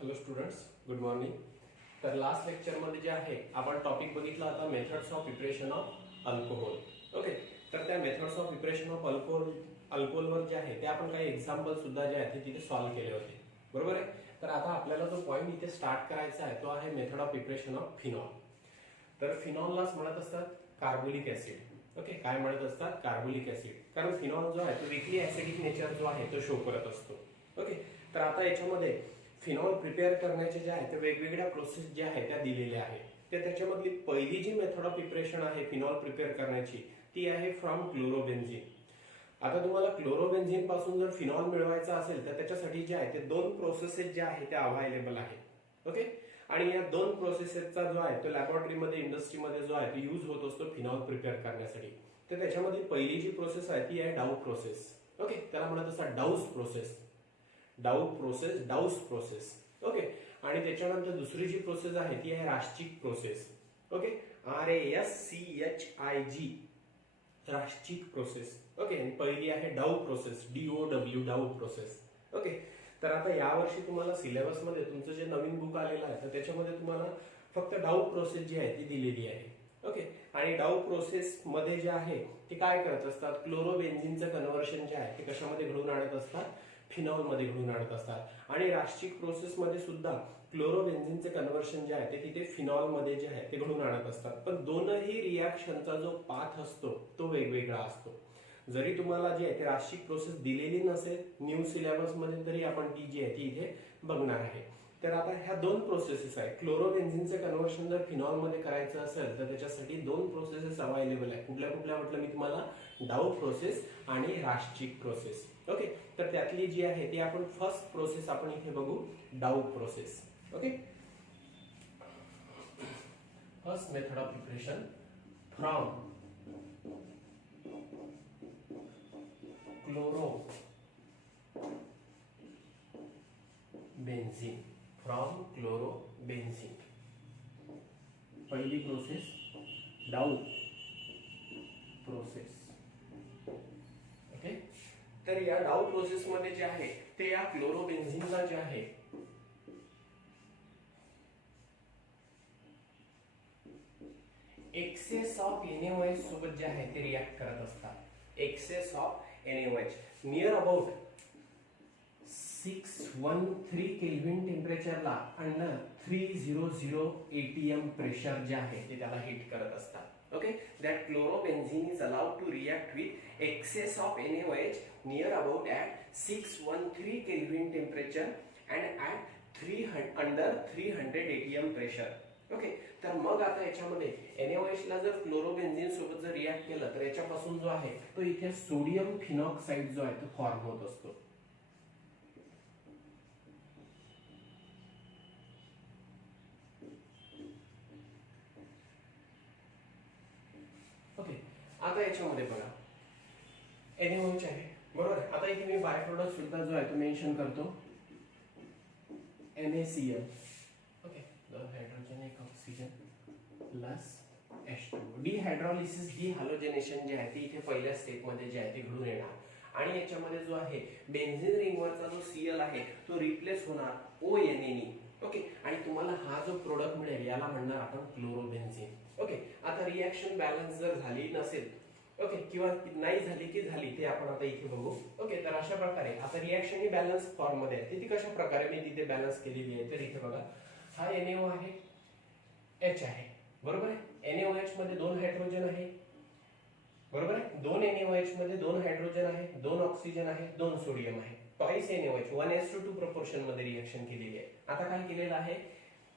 Hello students, good morning. तर last लेक्चरमध्ये जे आहे आपण टॉपिक बघितला होता methods of preparation of alcohol. Okay, तर त्या मेथड्स ऑफ प्रिपरेशन ऑफ अल्कोहोलवर जे आहे ते आपण काही एक्झाम्पल सुद्धा जे आहे ते तिथे सॉल्व्ह केले होते. बरोबर आहे. तर आता आपल्याला जो पॉईंट इथे स्टार्ट करायचा आहे तो आहे method of preparation of phenol. तर फिनॉललाच म्हणत असतात कार्बोलिक ऍसिड. ओके, काय म्हणत असतात? Carbolic acid. कारण फिनॉल जो आहे तो विकली ऍसिडिक नेचर जो आहे तो शो करत असतो. ओके, तर आता याच्यामध्ये फिनॉल प्रिपेअर करण्याचे जे आहे ते वेगवेगळ्या प्रोसेस ज्या आहेत त्या दिलेल्या आहेत. तर त्याच्यामधली पहिली जी मेथड ऑफ प्रिपरेशन आहे फिनॉल प्रिपेअर करण्याची ती आहे फ्रॉम क्लोरोबेन्झिन. आता तुम्हाला क्लोरोबेन्झिन पासून जर फिनॉल मिळवायचा असेल तर त्याच्यासाठी जे आहे ते दोन प्रोसेसेस ज्या आहेत त्या अवेलेबल आहेत. ओके, आणि या दोन प्रोसेसेसचा जो आहे तो लॅबोरेटरीमध्ये इंडस्ट्रीमध्ये जो आहे तो यूज होत असतो फिनॉल प्रिपेअर करण्यासाठी. तर त्याच्यामध्ये पहिली जी प्रोसेस आहे ती आहे डाऊ प्रोसेस. ओके, त्याला म्हणत असतात Dow's process. Dow's process. Okay, आणि त्याच्यानंतर दुसरी जी प्रोसेस आहे ती आहे Raschig process. Okay, RASCHIG, Raschig process. Okay, पहिली आहे Dow process, DOW, Dow process. Okay, तर आता यावर्षी तुम्हाला सिलेबस मध्ये तुमचं जे नवीन बुक आलेलं आहे तर त्याच्यामध्ये तुम्हाला फक्त डाऊ प्रोसेस जी आहे ती दिलेली आहे. ओके, आणि डाऊ प्रोसेस मध्ये जे आहे ते काय करत असतात, क्लोरोबेन्झिनचं कन्व्हर्शन जे आहे ते कशामध्ये घडवून आणत असतात, फिनॉल मध्ये घडवून आणत असतात. आणि राश्चिक प्रोसेस मध्ये सुद्धा क्लोरोबेन्झिनचे कन्व्हर्शन जे आहे ते तिथे फिनॉल मध्ये जे आहे ते घडवून आणत असतात. पण दोनही रिॲक्शनचा जो पाथ असतो तो वेगवेगळा असतो. जरी तुम्हाला जी आहे ते राश्चिक प्रोसेस दिलेली नसेल न्यू सिलेबस मध्ये तरी आपण ती जी आहे ती इथे बघणार आहे. तर आता ह्या दोन प्रोसेसेस आहेत. क्लोरोबेन्झिनचे कन्व्हर्शन जर फिनॉल मध्ये करायचं असेल तर त्याच्यासाठी दोन प्रोसेसेस अवेलेबल आहे. कुठल्या कुठल्या म्हटलं मी तुम्हाला? डाऊ प्रोसेस आणि राश्चिक प्रोसेस. ओके, तर त्यातली जी आहे ती आपण फर्स्ट प्रोसेस आपण इथे बघू, Dow process. Okay, first method of preparation from chlorobenzene. पहिली प्रोसेस डाऊ प्रोसेस. ओके, तर या डाऊ प्रोसेस मध्ये जे आहे ते या क्लोरोबेन्झिनला जे आहे एक्सेस ऑफ NaOH सोबत जे आहे ते रिॲक्ट करत असतात. Excess of NaOH near about 613 kelvin टेम्परेचरला अंडर 300 ATM प्रेशर जे आहे ते त्याला हिट करत असतात. Okay, that chlorobenzene is allowed to react with excess of NaOH near about at 613 Kelvin temperature and at under 300 ATM pressure. Okay, तर मग आता याच्यामध्ये NaOH ला जर क्लोरोबेन्झिन सोबत जर रिॲक्ट केलं तर याच्यापासून जो आहे तो इथे सोडियम फिनॉक्साइड जो आहे तो फॉर्म होत असतो. ओके, आता याच्यामध्ये बघा NaOH आहे, बरोबर. आता इथे मी बाय प्रोडक्ट सुद्धा जो आहे तो मेन्शन करतो, NaCl. ओके, दोन हायड्रोजन एक ऑक्सिजन प्लस H2. डिहायड्रोलिसिस डिहॅलोजनेशन जे आहे ते इथे पहिल्या स्टेप मध्ये जे आहे ते घडून येणार. आणि याच्यामध्ये जो आहे बेन्झिन रिंगवरचा जो Cl आहे तो रिप्लेस होणार ONa नी. ओके, आणि तुम्हाला हा जो प्रोडक्ट मिळेल याला म्हणणार आपण क्लोरोबेन्झिन. ओके, आता रिॲक्शन बॅलन्स जर झाली नसेल, ओके, किंवा नाही झाली की झाली ते आपण आता इथे बघू. ओके, तर अशा प्रकारे आता रिॲक्शन ही बॅलन्स फॉर्म मध्ये आहे. ती कशा प्रकारे मी तिथे बॅलन्स केलेली आहे तर इथे बघा, हा NaO आहे, H आहे, बरोबर आहे. NaOH मध्ये दोन हायड्रोजन आहे, बरोबर आहे. दोन NaOH मध्ये दोन हायड्रोजन आहे, दोन ऑक्सिजन आहे, दोन सोडियम आहे. ट्वाइस NaOH 1:2 प्रपोर्शन मध्ये रिॲक्शन केलेली आहे. आता काय केलेलं आहे,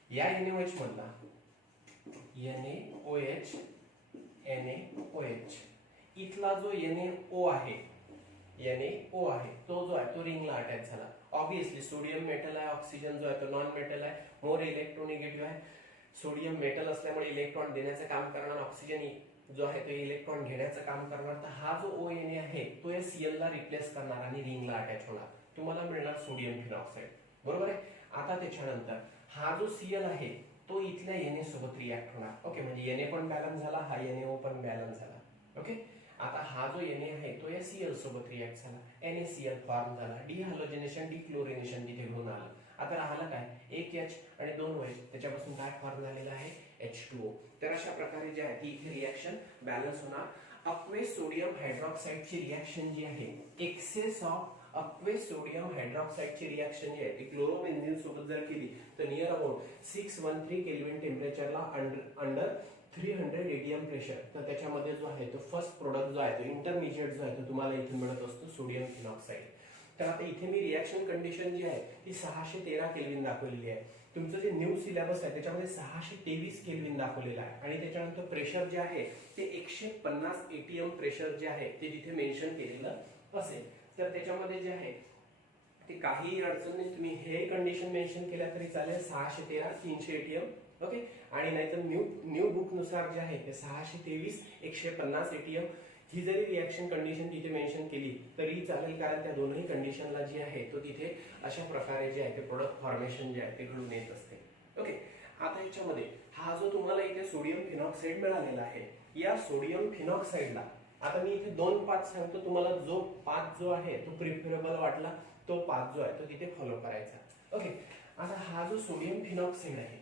या NaOH मधला NaOH इथला जो NaO आहे तो जो आहे तो रिंगला अटॅच झाला. ऑब्विसली सोडियम मेटल आहे, ऑक्सिजन जो आहे तो नॉन मेटल आहे, मोर इलेक्ट्रोनिगेटिव्ह आहे. सोडियम मेटल असल्यामुळे इलेक्ट्रॉन देण्याचं काम करणार, ऑक्सिजन जो आहे तो इलेक्ट्रॉन घेण्याचं काम करणार. तर हा जो ONa आहे तो या Cl ला रिप्लेस करणार आणि रिंगला अटॅच होणार. तुम्हाला मिळणार सोडियम फिनॉक्साइड, बरोबर आहे. आता त्याच्यानंतर हा जो Cl आहे तो इथल्या Na सोबत रिॲक्ट होणार. ओके, म्हणजे Na पण बॅलन्स झाला, हा NaO पण बॅलन्स झाला. ओके, आता हा जो Na आहे तो या Cl सोबत रिॲक्ट झाला, NaCl फॉर्म झाला, डिहॅलोजिनेशन डिक्लोरिनेशन तिथे घडून आलं. आता राहिला काय, एक H आणि दोन OH, त्याच्यापासून काय फॉर्म झालेला आहे, H2O. तर अशा प्रकारे जे आहे ती इथे रिॲक्शन बॅलन्स होणार. अक्वेस सोडियम हायड्रॉक्साईडची रिॲक्शन जी आहे, एक्सेस ऑफ अक्वेस सोडियम हायड्रॉक्साईडची रिॲक्शन जी आहे ती क्लोरोबेन्झीन सोबत जर केली तर नियर अबाउट 613 केल्विन टेम्परेचरला अंडर 300 ATM प्रेशर, तर त्याच्यामध्ये जो आहे तो फर्स्ट प्रोडक्ट जो आहे तो इंटरमिजिएट जो आहे तो तुम्हाला इथे मिळत असतो सोडियम फिनॉक्साइड. तर आता इथे मी रिॲक्शन कंडिशन जी आहे ती 613 केल्विन दाखवलेली आहे. तुमचं जे न्यू सिलेबस आहे त्याच्यामध्ये 623 केल्विन दाखवलेलं आहे आणि त्याच्यानंतर प्रेशर जे आहे ते 150 ATM प्रेशर जे आहे ते तिथे मेन्शन केलेलं असेल. तर त्याच्यामध्ये जे आहे ते काही अडचण नाही, तुम्ही हे कंडिशन मेन्शन केल्या तरी चालेल, 613 300 ATM. ओके, आणि नाहीतर न्यू बुक नुसार जे आहे ते 623 150 ATM ही जरी रिॲक्शन कंडिशन तिथे मेन्शन केली तरी चालेल, कारण त्या दोन्ही कंडिशनला जी आहे तो तिथे अशा प्रकारे जे आहे ते प्रोडक्ट फॉर्मेशन जे आहे ते घडून येत असते. ओके, आता याच्यामध्ये हा जो तुम्हाला इथे सोडियम फिनॉक्साइड मिळालेला आहे, या सोडियम फिनॉक्साइडला आता मी इथे दोन पाथ सांगतो तुम्हाला, जो पाथ जो आहे तो प्रिफरेबल वाटला तो पाथ जो आहे तो तिथे फॉलो करायचा. ओके, आता हा जो सोडियम फिनॉक्साइड आहे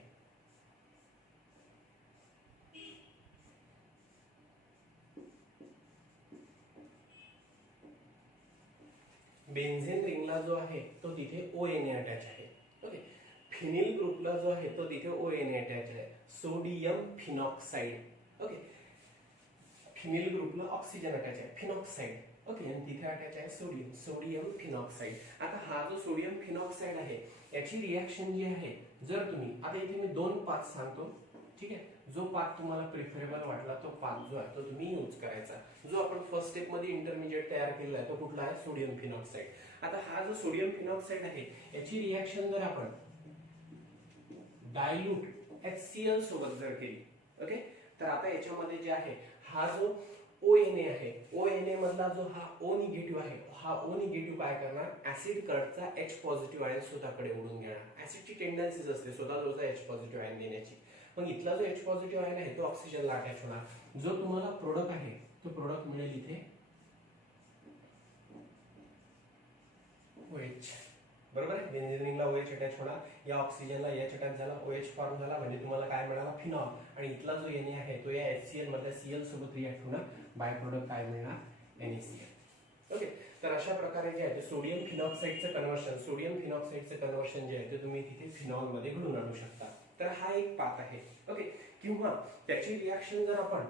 बेन्झीन रिंगला जो आहे तो तिथे ONA अटॅच आहे. ओके, फिनिल ग्रुपला जो आहे तो तिथे ONA अटॅच आहे, सोडियम फिनॉक्साइड. ओके, फिनिल ग्रुपला ऑक्सिजन अटॅच आहे, फिनॉक्साइड. ओके, आणि तिथे अटॅच आहे सोडियम फिनॉक्साइड. आता हा जो सोडियम फिनॉक्साइड आहे याची रिॲक्शन जी आहे, जर तुम्ही आता इथे मी दोन पाथ सांगतो, ठीक आहे, जो पाथ तुम्हाला प्रिफरेबल वाटला तो पाथ जो आहे तो तुम्ही यूज करायचा. जो आपण फर्स्ट स्टेप मध्ये इंटरमिजिएट तयार केलेला आहे तो कुठला आहे, सोडियम फिनॉक्साइड. आता हा जो सोडियम फिनॉक्साइड आहे याची रिॲक्शन जर आपण डायल्यूट HCl सोबत जर केली, ओके, तर आता याच्यामध्ये जे आहे हा जो ONA आहे, ONA मधला जो हा O निगेटिव्ह आहे, हा O निगेटिव्ह काय करणार, ऍसिड कडचा H पॉझिटिव्ह आयन स्वतःकडे ओढून घेणार. ऍसिडची टेंडन्सीज असते स्वतःचा H पॉझिटिव्ह आयन देण्याची. मग इथला जो H पॉझिटिव्ह आयन आहे तो ऑक्सिजनला अटॅच होणार. जो तुम्हाला प्रोडक्ट आहे तो प्रोडक्ट मिळेल इथे OH, बरोबर आहे. बेन्झीन रिंगला OH अटॅच होणार, या ऑक्सिजनला H अटॅच झाला, OH फॉर्म झाला, म्हणजे तुम्हाला काय मिळाला, फिनॉल. आणि इथला जो Na आहे तो या HCl मधल्या Cl सोबत रिॲक्ट होणार, बाय प्रोडक्ट काय मिळणार, NaCl. ओके, तर अशा प्रकारे जे आहे ते सोडियम फिनॉक्साइडचं कन्व्हर्शन जे आहे ते तुम्ही तिथे फिनॉल मध्ये घडून आणू शकता. तर हा एक पाथ आहे. ओके, किंवा त्याची रिॲक्शन जर आपण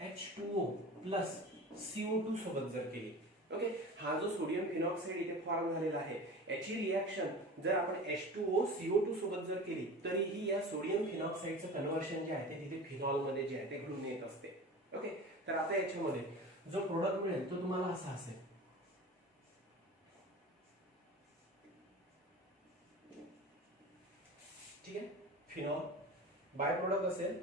H2O प्लस CO2 सोबत जर केली, ओके, हा जो सोडियम फिनॉक्साइड इथे फॉर्म झालेला आहे याची रिॲक्शन जर आपण H2O CO2 सोबत जर केली तरीही या सोडियम फिनॉक्साइडचं कन्व्हर्शन जे आहे ते तिथे फिनॉल मध्ये जे आहे ते घडून येत असते. ओके, तर आता याच्यामध्ये जो प्रोडक्ट मिळेल तो तुम्हाला असा असेल, ठीक आहे, फिनॉल बाय प्रोडक्ट असेल,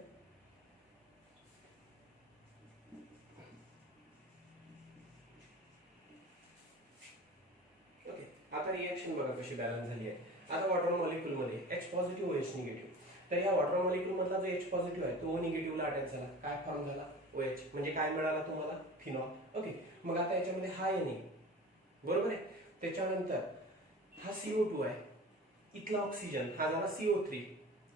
ओके. आता रिॲक्शन बघा कशी बॅलन्स झाली आहे. आता वॉटर मॉलिक्यूल मध्ये H पॉझिटिव्ह OH निगेटिव्ह, तर या वॉटर मॉलिक्यूल मधला जो H पॉझिटिव्ह आहे तो O निगेटिव्हला अटॅच झाला, काय फॉर्म झाला, OH, म्हणजे काय मिळाला तुम्हाला, फिनॉल. ओके, मग आता याच्यामध्ये हा Na, बरोबर आहे, त्याच्यानंतर हा CO2 आहे, इथला ऑक्सिजन हा झाला CO3.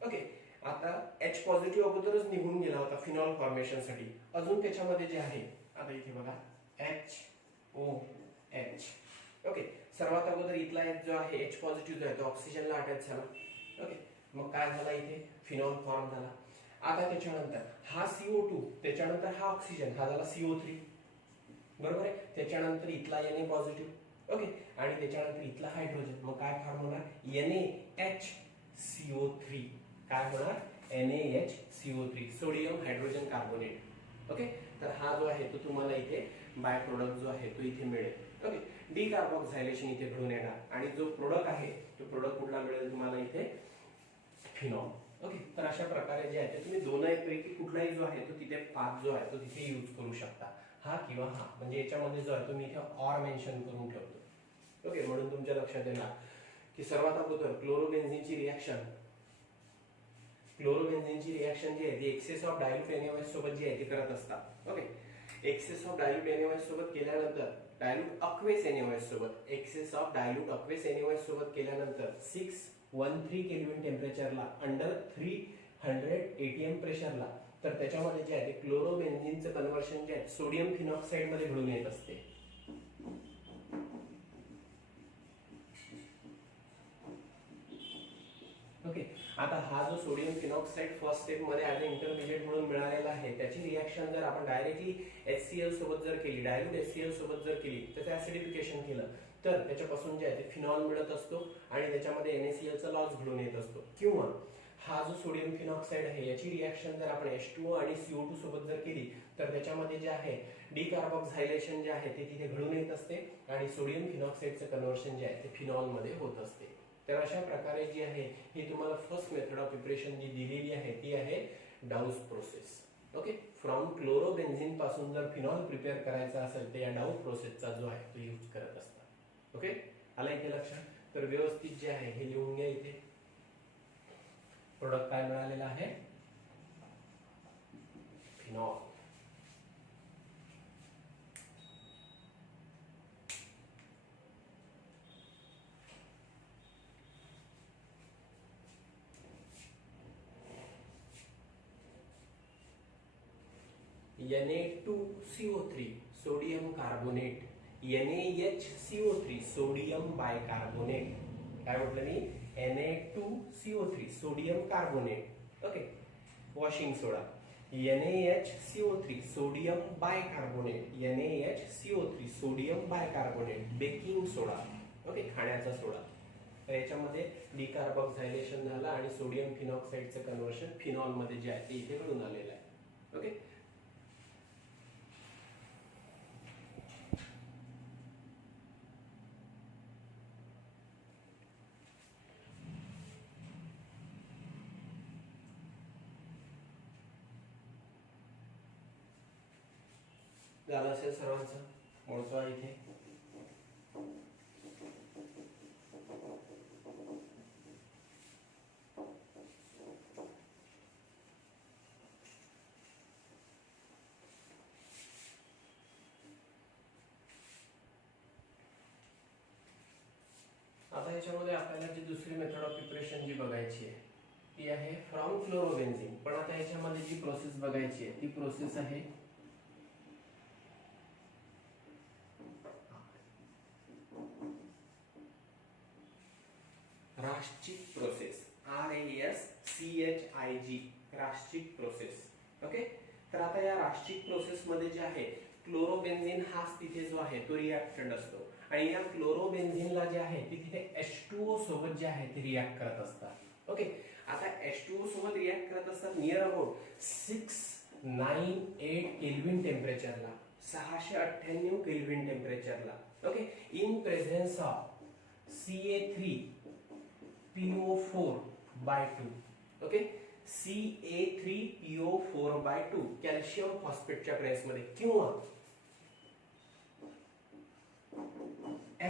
ओके, आता H पॉझिटिव्ह अगोदरच निघून गेला होता फिनॉल फॉर्मेशन साठी. अजून त्याच्यामध्ये जे आहे आता इथे बघा HOH. ओके, सर्वात अगोदर इथला H जो आहे H पॉझिटिव्ह जो आहे तो ऑक्सिजनला अटॅच झाला. ओके, मग काय झाला इथे फिनॉल फॉर्म झाला. आता त्याच्यानंतर हा CO2, त्याच्यानंतर हा ऑक्सिजन हा झाला CO3, बरोबर आहे, त्याच्यानंतर इथला Na पॉझिटिव्ह. ओके, आणि त्याच्यानंतर इथला हायड्रोजन, मग काय फॉर्म होणार, NaHCO3, काय होणार, NaHCO3, sodium hydrogen carbonate. Okay, तर हा जो आहे तो तुम्हाला इथे बाय प्रोडक्ट जो आहे तो इथे मिळेल. ओके, डिकार्बोक्झायलेशन इथे घडून येणार आणि जो प्रोडक्ट आहे तो प्रोडक्ट कुठला मिळेल तुम्हाला इथे, फिनॉल. ओके, तर अशा प्रकारे जे आहे ते तुम्ही दोनपैकी कुठलाही जो आहे तो तिथे पाथ जो आहे तो तिथे यूज करू शकता, हा किंवा हा, म्हणजे याच्यामध्ये जो आहे तो मी इथे ऑर मेन्शन करून ठेवतो. ओके, म्हणून तुमच्या लक्षात येणार की सर्वात अगोदर क्लोरोबेन्झीनची रिॲक्शन जी आहे ती एक्सेस ऑफ डायल्यूट NaOH सोबत जी आहे ती करत असतात. Okay, excess of dilute NaOH सोबत केल्यानंतर डायल्यूट अक्वेस NaOH सोबत excess of dilute aqueous NaOH सोबत केल्यानंतर 613 केल्विन टेम्परेचरला अंडर 300 ATM प्रेशरला तर त्याच्यामध्ये जे आहे ते क्लोरोबेन्झिनचं कन्व्हर्शन जे आहे सोडियम फिनॉक्साइड मध्ये घडून येत असते. ओके, आता हा जो सोडियम फिनॉक्साइड फर्स्ट स्टेप मध्ये ऍज अ इंटरमिजिएट म्हणून मिळालेला आहे त्याची रिएक्शन जर आपण डायरेक्टली HCl सोबत जर केली, डायल्यूट HCl सोबत जर केली, त्याचं ऍसिडिफिकेशन केलं तर त्याच्यापासून जे आहे ते फिनॉल मिळत असतो आणि त्याच्यामध्ये NaCl चा लॉस घडून येत असतो. किंवा हा जो सोडियम फिनॉक्साइड आहे याची रिएक्शन जर आपण H2O आणि CO2 सोबत जर केली तर त्याच्यामध्ये जे आहे डिकार्बोक्झायलेशन जे आहे ते तिथे घडून येत असते आणि सोडियम फिनॉक्साइडचं कन्व्हर्शन जे आहे ते फिनॉल मध्ये होत असते. तर अशा प्रकारे जी आहे ही तुम्हाला फर्स्ट मेथड ऑफ प्रिपरेशन जी दिलेली आहे ती आहे डाउस प्रोसेस. ओके, फ्रॉम क्लोरोबेन्झिन पासून जर फिनॉल प्रिपेअर करायचा असेल तर या डाउस प्रोसेसचा जो आहे तो यूज करत असतात. ओके, आला इथे लक्षात. तर व्यवस्थित जे आहे हे लिहून घ्या. इथे प्रोडक्ट काय मिळालेला आहे, phenol. Na2CO3 sodium carbonate, NaHCO3 sodium bicarbonate. काय म्हटलं मी, Na2CO3 sodium carbonate. Okay, washing soda. NaHCO3 sodium bicarbonate, NaHCO3 sodium bicarbonate. Baking soda, okay, खाण्याचा सोडा. तर याच्यामध्ये डिकार्बोक्झायलेशन झालं आणि सोडियम फिनॉक्साइडचं कन्व्हर्शन फिनॉल मध्ये जे आहे ते इथे घडून आलेलं आहे. ओके, झालं असेल सर्वांचं. मोजवा इथे. आता याच्यामध्ये आपल्याला जी दुसरी मेथड ऑफ प्रिपरेशन जी बघायची आहे ती आहे फ्रॉम क्लोरोबेन्झिन. पण आता याच्यामध्ये जी प्रोसेस बघायची आहे ती प्रोसेस आहे रास्चिक प्रोसेस, RASCHIG, रास्चिक प्रोसेस. ओके, तर आता या रास्चिक प्रोसेस मध्ये जे आहे क्लोरोबेन्झिन हाच तिथे जो आहे तो रिएक्टंट असतो आणि या क्लोरोबेन्झिनला जे आहे ते तिथे H2O सोबत जे आहे ते रिएक्ट करत असतात. ओके, आता H2O सोबत रिएक्ट करत असतात नियर अबाउट 698 केल्विन टेम्परेचरला, 698 केल्विन टेम्परेचरला. Okay, in presence of Ca3PO4/2. Okay, Ca3PO4/2 calcium फॉस्फेटच्या प्रेसमध्ये किंवा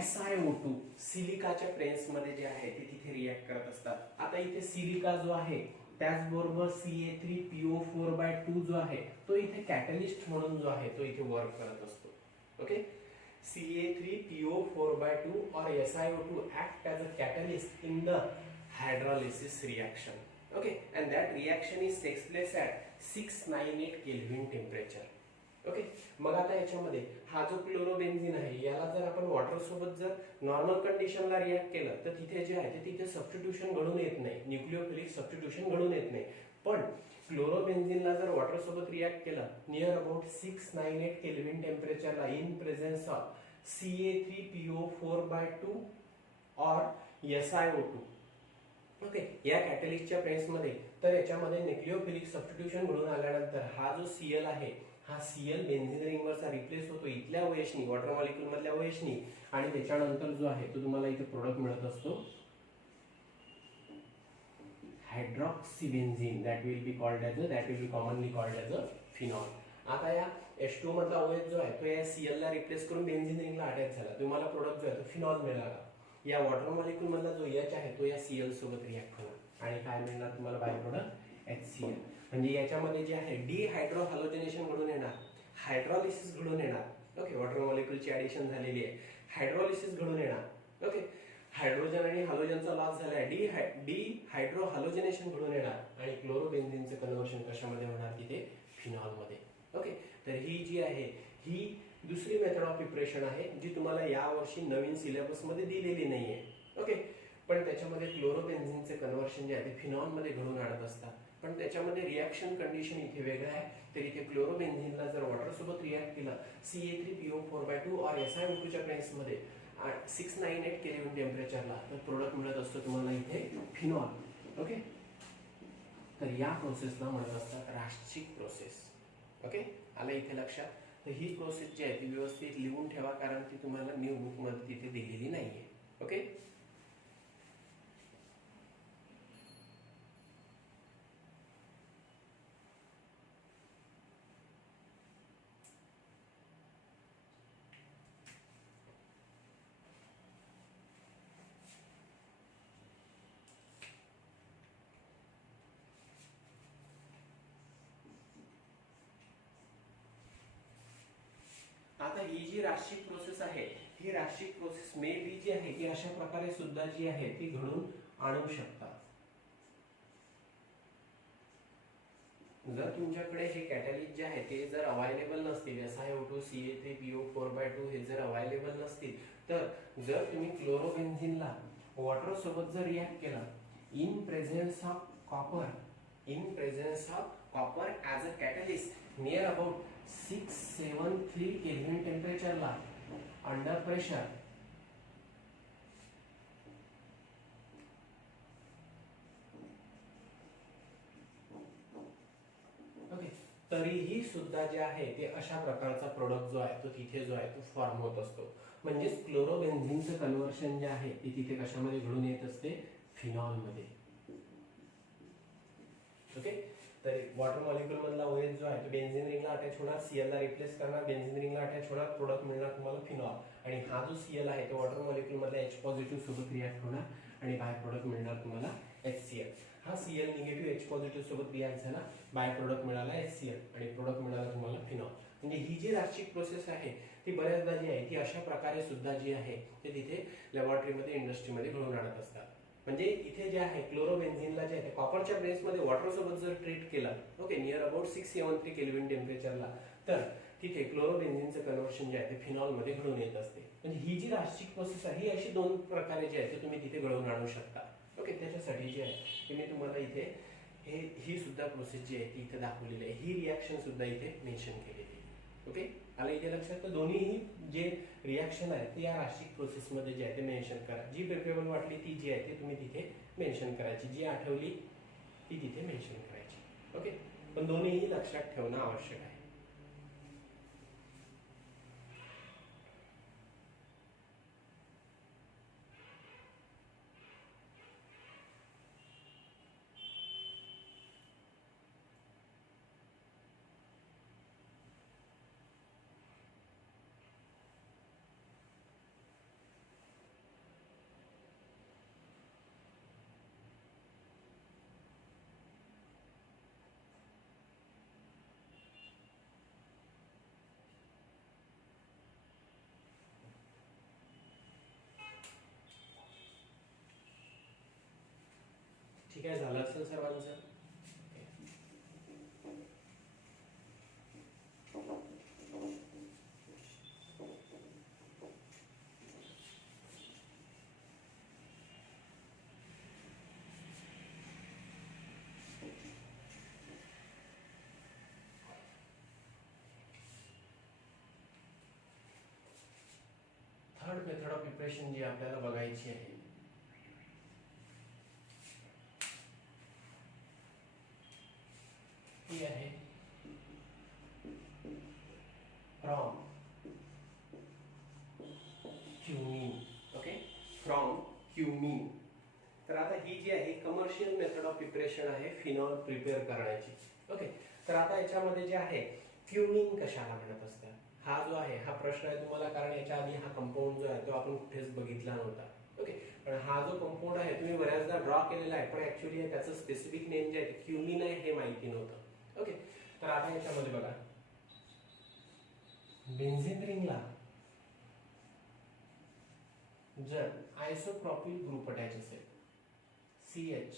SiO2 सिलिकाच्या प्रेसमध्ये जे आहे ते तिथे रिएक्ट करत असतात. आता इथे सिलिका जो आहे त्याचबरोबर Ca3PO4/2 जो आहे तो इथे कॅटलिस्ट म्हणून जो आहे तो इथे वर्क करत असतो. Okay, Ca3PO4/2 or SiO2 act as a catalyst in the hydrolysis reaction. Okay, and that reaction takes place at 698 Kelvin temperature. Okay, मग आता याच्यामध्ये हा जो क्लोरोबेन्झिन आहे याला जर आपण वॉटर सोबत जर नॉर्मल कंडिशनला रिएक्ट केलं तर तिथे जे आहे ते तिथे सबस्टिट्यूशन घडून येत नाही, न्यूक्लिओफिलिक सबस्टिट्यूशन घडून येत नाही. पण क्लोरोबेन्झिनला जर वॉटर सोबत रिएक्ट केलं नियर अबाउट 698 केल्विन टेम्परेचरला इन प्रेझेन्स ऑफ Ca3PO4/2 और SiO2. ओके, या कॅटलिस्टच्या प्रेसमध्ये तर याच्यामध्ये न्यूक्लिओफिलिक सबस्टिट्यूशन घडून आल्यानंतर हा जो Cl आहे हा Cl बेन्झिन रिंगवरचा रिप्लेस होतो इथल्या OH नी, वॉटर मॉलिक्यूल मधल्या OH नी, आणि त्याच्यानंतर जो आहे तो तुम्हाला इथे प्रोडक्ट मिळत असतो hydroxybenzene. That will be commonly called as a phenol. आता या H2 मधला OH जो आहे तो या Cl ला रिप्लेस करून बेन्झिन रिंगला अटॅच झाला, तुम्हाला प्रोडक्ट जो आहे तो फिनॉल मिळाला. या वॉटर मॉलिक्यूल मधला जो H आहे तो या Cl सोबत रिएक्ट होणार आणि काय मिळणार तुम्हाला बाय प्रोडक्ट HCl. म्हणजे याच्यामध्ये जे आहे डिहायड्रो हॅलोजनेशन घडून येणार. हायड्रॉलिसिस घडून येणार. ओके, वॉटर मॉलिक्यूलची ऍडिशन झालेली आहे, हायड्रॉलिसिस घडून येणार. ओके, हायड्रोजन आणि हॅलोजनचा लॉस झालाय, डी हायड्रो हॅलोजनेशन घडून येणार आणि क्लोरोबेन्झिनचं कन्व्हर्शन कशामध्ये होणार, तिथे फिनॉलमध्ये. ओके, तर ही जी आहे ही दुसरी मेथड ऑफ प्रिपरेशन आहे जी तुम्हाला यावर्षी नवीन सिलेबसमध्ये दिलेली नाहीये. ओके, पण त्याच्यामध्ये क्लोरोबेन्झिनचे कन्व्हर्शन जे आहे ते फिनॉलमध्ये घडून आणत असतात, पण त्याच्यामध्ये रिॲक्शन कंडिशन इथे वेगळं आहे. तर इथे क्लोरोबेन्झिनला जर वॉटर सोबत रिॲक्ट केलं CA3PO4/2 और SiO2च्या प्रेसमध्ये 698 केल्विन टेम्परेचरला, तर प्रोडक्ट मिळत असतो तुम्हाला इथे फिनॉल. ओके, तर या प्रोसेसला म्हणत असतात राष्ट्रिक प्रोसेस. ओके, आलं इथे लक्षात. तर ही प्रोसेस जी आहे ती व्यवस्थित लिहून ठेवा, कारण ती तुम्हाला न्यू बुकमध्ये तिथे दिलेली नाहीये. ओके, आता ही जी राष्ट्रिक प्रोसेस आहे, ही राष्ट्रिक प्रोसेस मे बी जी आहे ती अशा प्रकारे सुद्धा जी आहे ती घडून आणू शकतात. जर तुमच्याकडे हे कॅटलिस्ट जे आहे ते जर अवेलेबल नसतील, SiO2 CA3PO4/2 हे जर अवेलेबल नसतील, तर जर तुम्ही क्लोरोबेन्झिनला वॉटर सोबत जर रिॲक्ट केला in presence of copper as a catalyst near about 673 Kelvin टेम्परेचरला अंडर प्रेशर, ओके, तरीही सुद्धा जे आहे ते अशा प्रकारचा प्रोडक्ट जो आहे तो तिथे जो आहे तो फॉर्म होत असतो. म्हणजेच क्लोरोबेन्झिनचं कन्व्हर्शन जे आहे ते तिथे कशामध्ये घडून येत असते, फिनॉलमध्ये. ओके, तर वॉटर मॉलिक्यूल मधला OH जो आहे तो बेन्झिन रिंगला अटॅच होणार, Cl ला रिप्लेस करणार, बेन्झिन रिंगला अटॅच होणार, प्रोडक्ट मिळणार तुम्हाला फिनॉल. आणि हा जो Cl आहे तो वॉटर मॉलिक्यूल मधल्या H पॉझिटिव्ह सोबत रिॲक्ट होणार आणि बाय प्रोडक्ट मिळणार तुम्हाला HCl. हा Cl निगेटिव्ह H पॉझिटिव्ह सोबत रिॲक्ट झाला, बाय प्रोडक्ट मिळाला HCl आणि प्रोडक्ट मिळाला तुम्हाला फिनॉल. म्हणजे ही जी राष्ट्रिक प्रोसेस आहे ती बऱ्याचदा जी आहे ती अशा प्रकारे सुद्धा जी आहे ते तिथे लॅबोरेटरीमध्ये इंडस्ट्रीमध्ये घडवून आणत असतात. म्हणजे इथे जे आहे क्लोरोबेन्झिनला जे आहे कॉपरच्या बेसमध्ये वॉटर सोबत जर ट्रीट केला, ओके, नियर अबाउट 673 केल्विन टेम्परेचरला, तर तिथे क्लोरोबेन्झिनचं कन्व्हर्शन जे आहे ते फिनॉलमध्ये घडून येत असते. म्हणजे ही जी राष्ट्रिक प्रोसेस आहे ही अशी दोन प्रकारे जी आहे ते तुम्ही तिथे घडवून आणू शकता. ओके, त्याच्यासाठी जे आहे ते मी तुम्हाला इथे ही सुद्धा प्रोसेस जी आहे ती इथे दाखवलेली आहे, ही रिॲक्शन सुद्धा इथे मेन्शन केलेली आहे. ओके, आलं इथे लक्षात. तर दोन्हीही जे रिॲक्शन आहे ते या राष्ट्रिक प्रोसेसमध्ये जे आहे ते मेन्शन करा. जी प्रिफरेबल वाटली ती जी आहे ते तुम्ही तिथे मेन्शन करायची, जी आठवली ती तिथे मेन्शन करायची. ओके, पण दोन्हीही लक्षात ठेवणं आवश्यक आहे. ठीक आहे, झालं असेल सर्वांचं. थर्ड मेथड ऑफ प्रिपरेशन जी आपल्याला बघायची आहे ती आहे from cumene. Okay, from cumene. तर आता ही जी आहे कमर्शियल मेथड ऑफ प्रिपरेशन आहे फिनॉल प्रिपेअर करण्याची. ओके, तर आता याच्यामध्ये जे आहे क्युमीन कशाला म्हणत असतात, हा जो आहे हा प्रश्न आहे तुम्हाला, कारण याच्या आधी हा कंपाऊंड जो आहे तो आपण कुठेच बघितला नव्हता. ओके, पण हा जो कंपाऊंड आहे तुम्ही बऱ्याचदा ड्रॉ केलेला आहे, पण ऍक्च्युअली त्याचं स्पेसिफिक नेम जे आहे क्युमीन आहे हे माहिती नव्हतं. ओके, तर आता याच्यामध्ये बघा बेन्झीन रिंगला जर आयसोप्रोपिल ग्रुप अटॅच असेल CH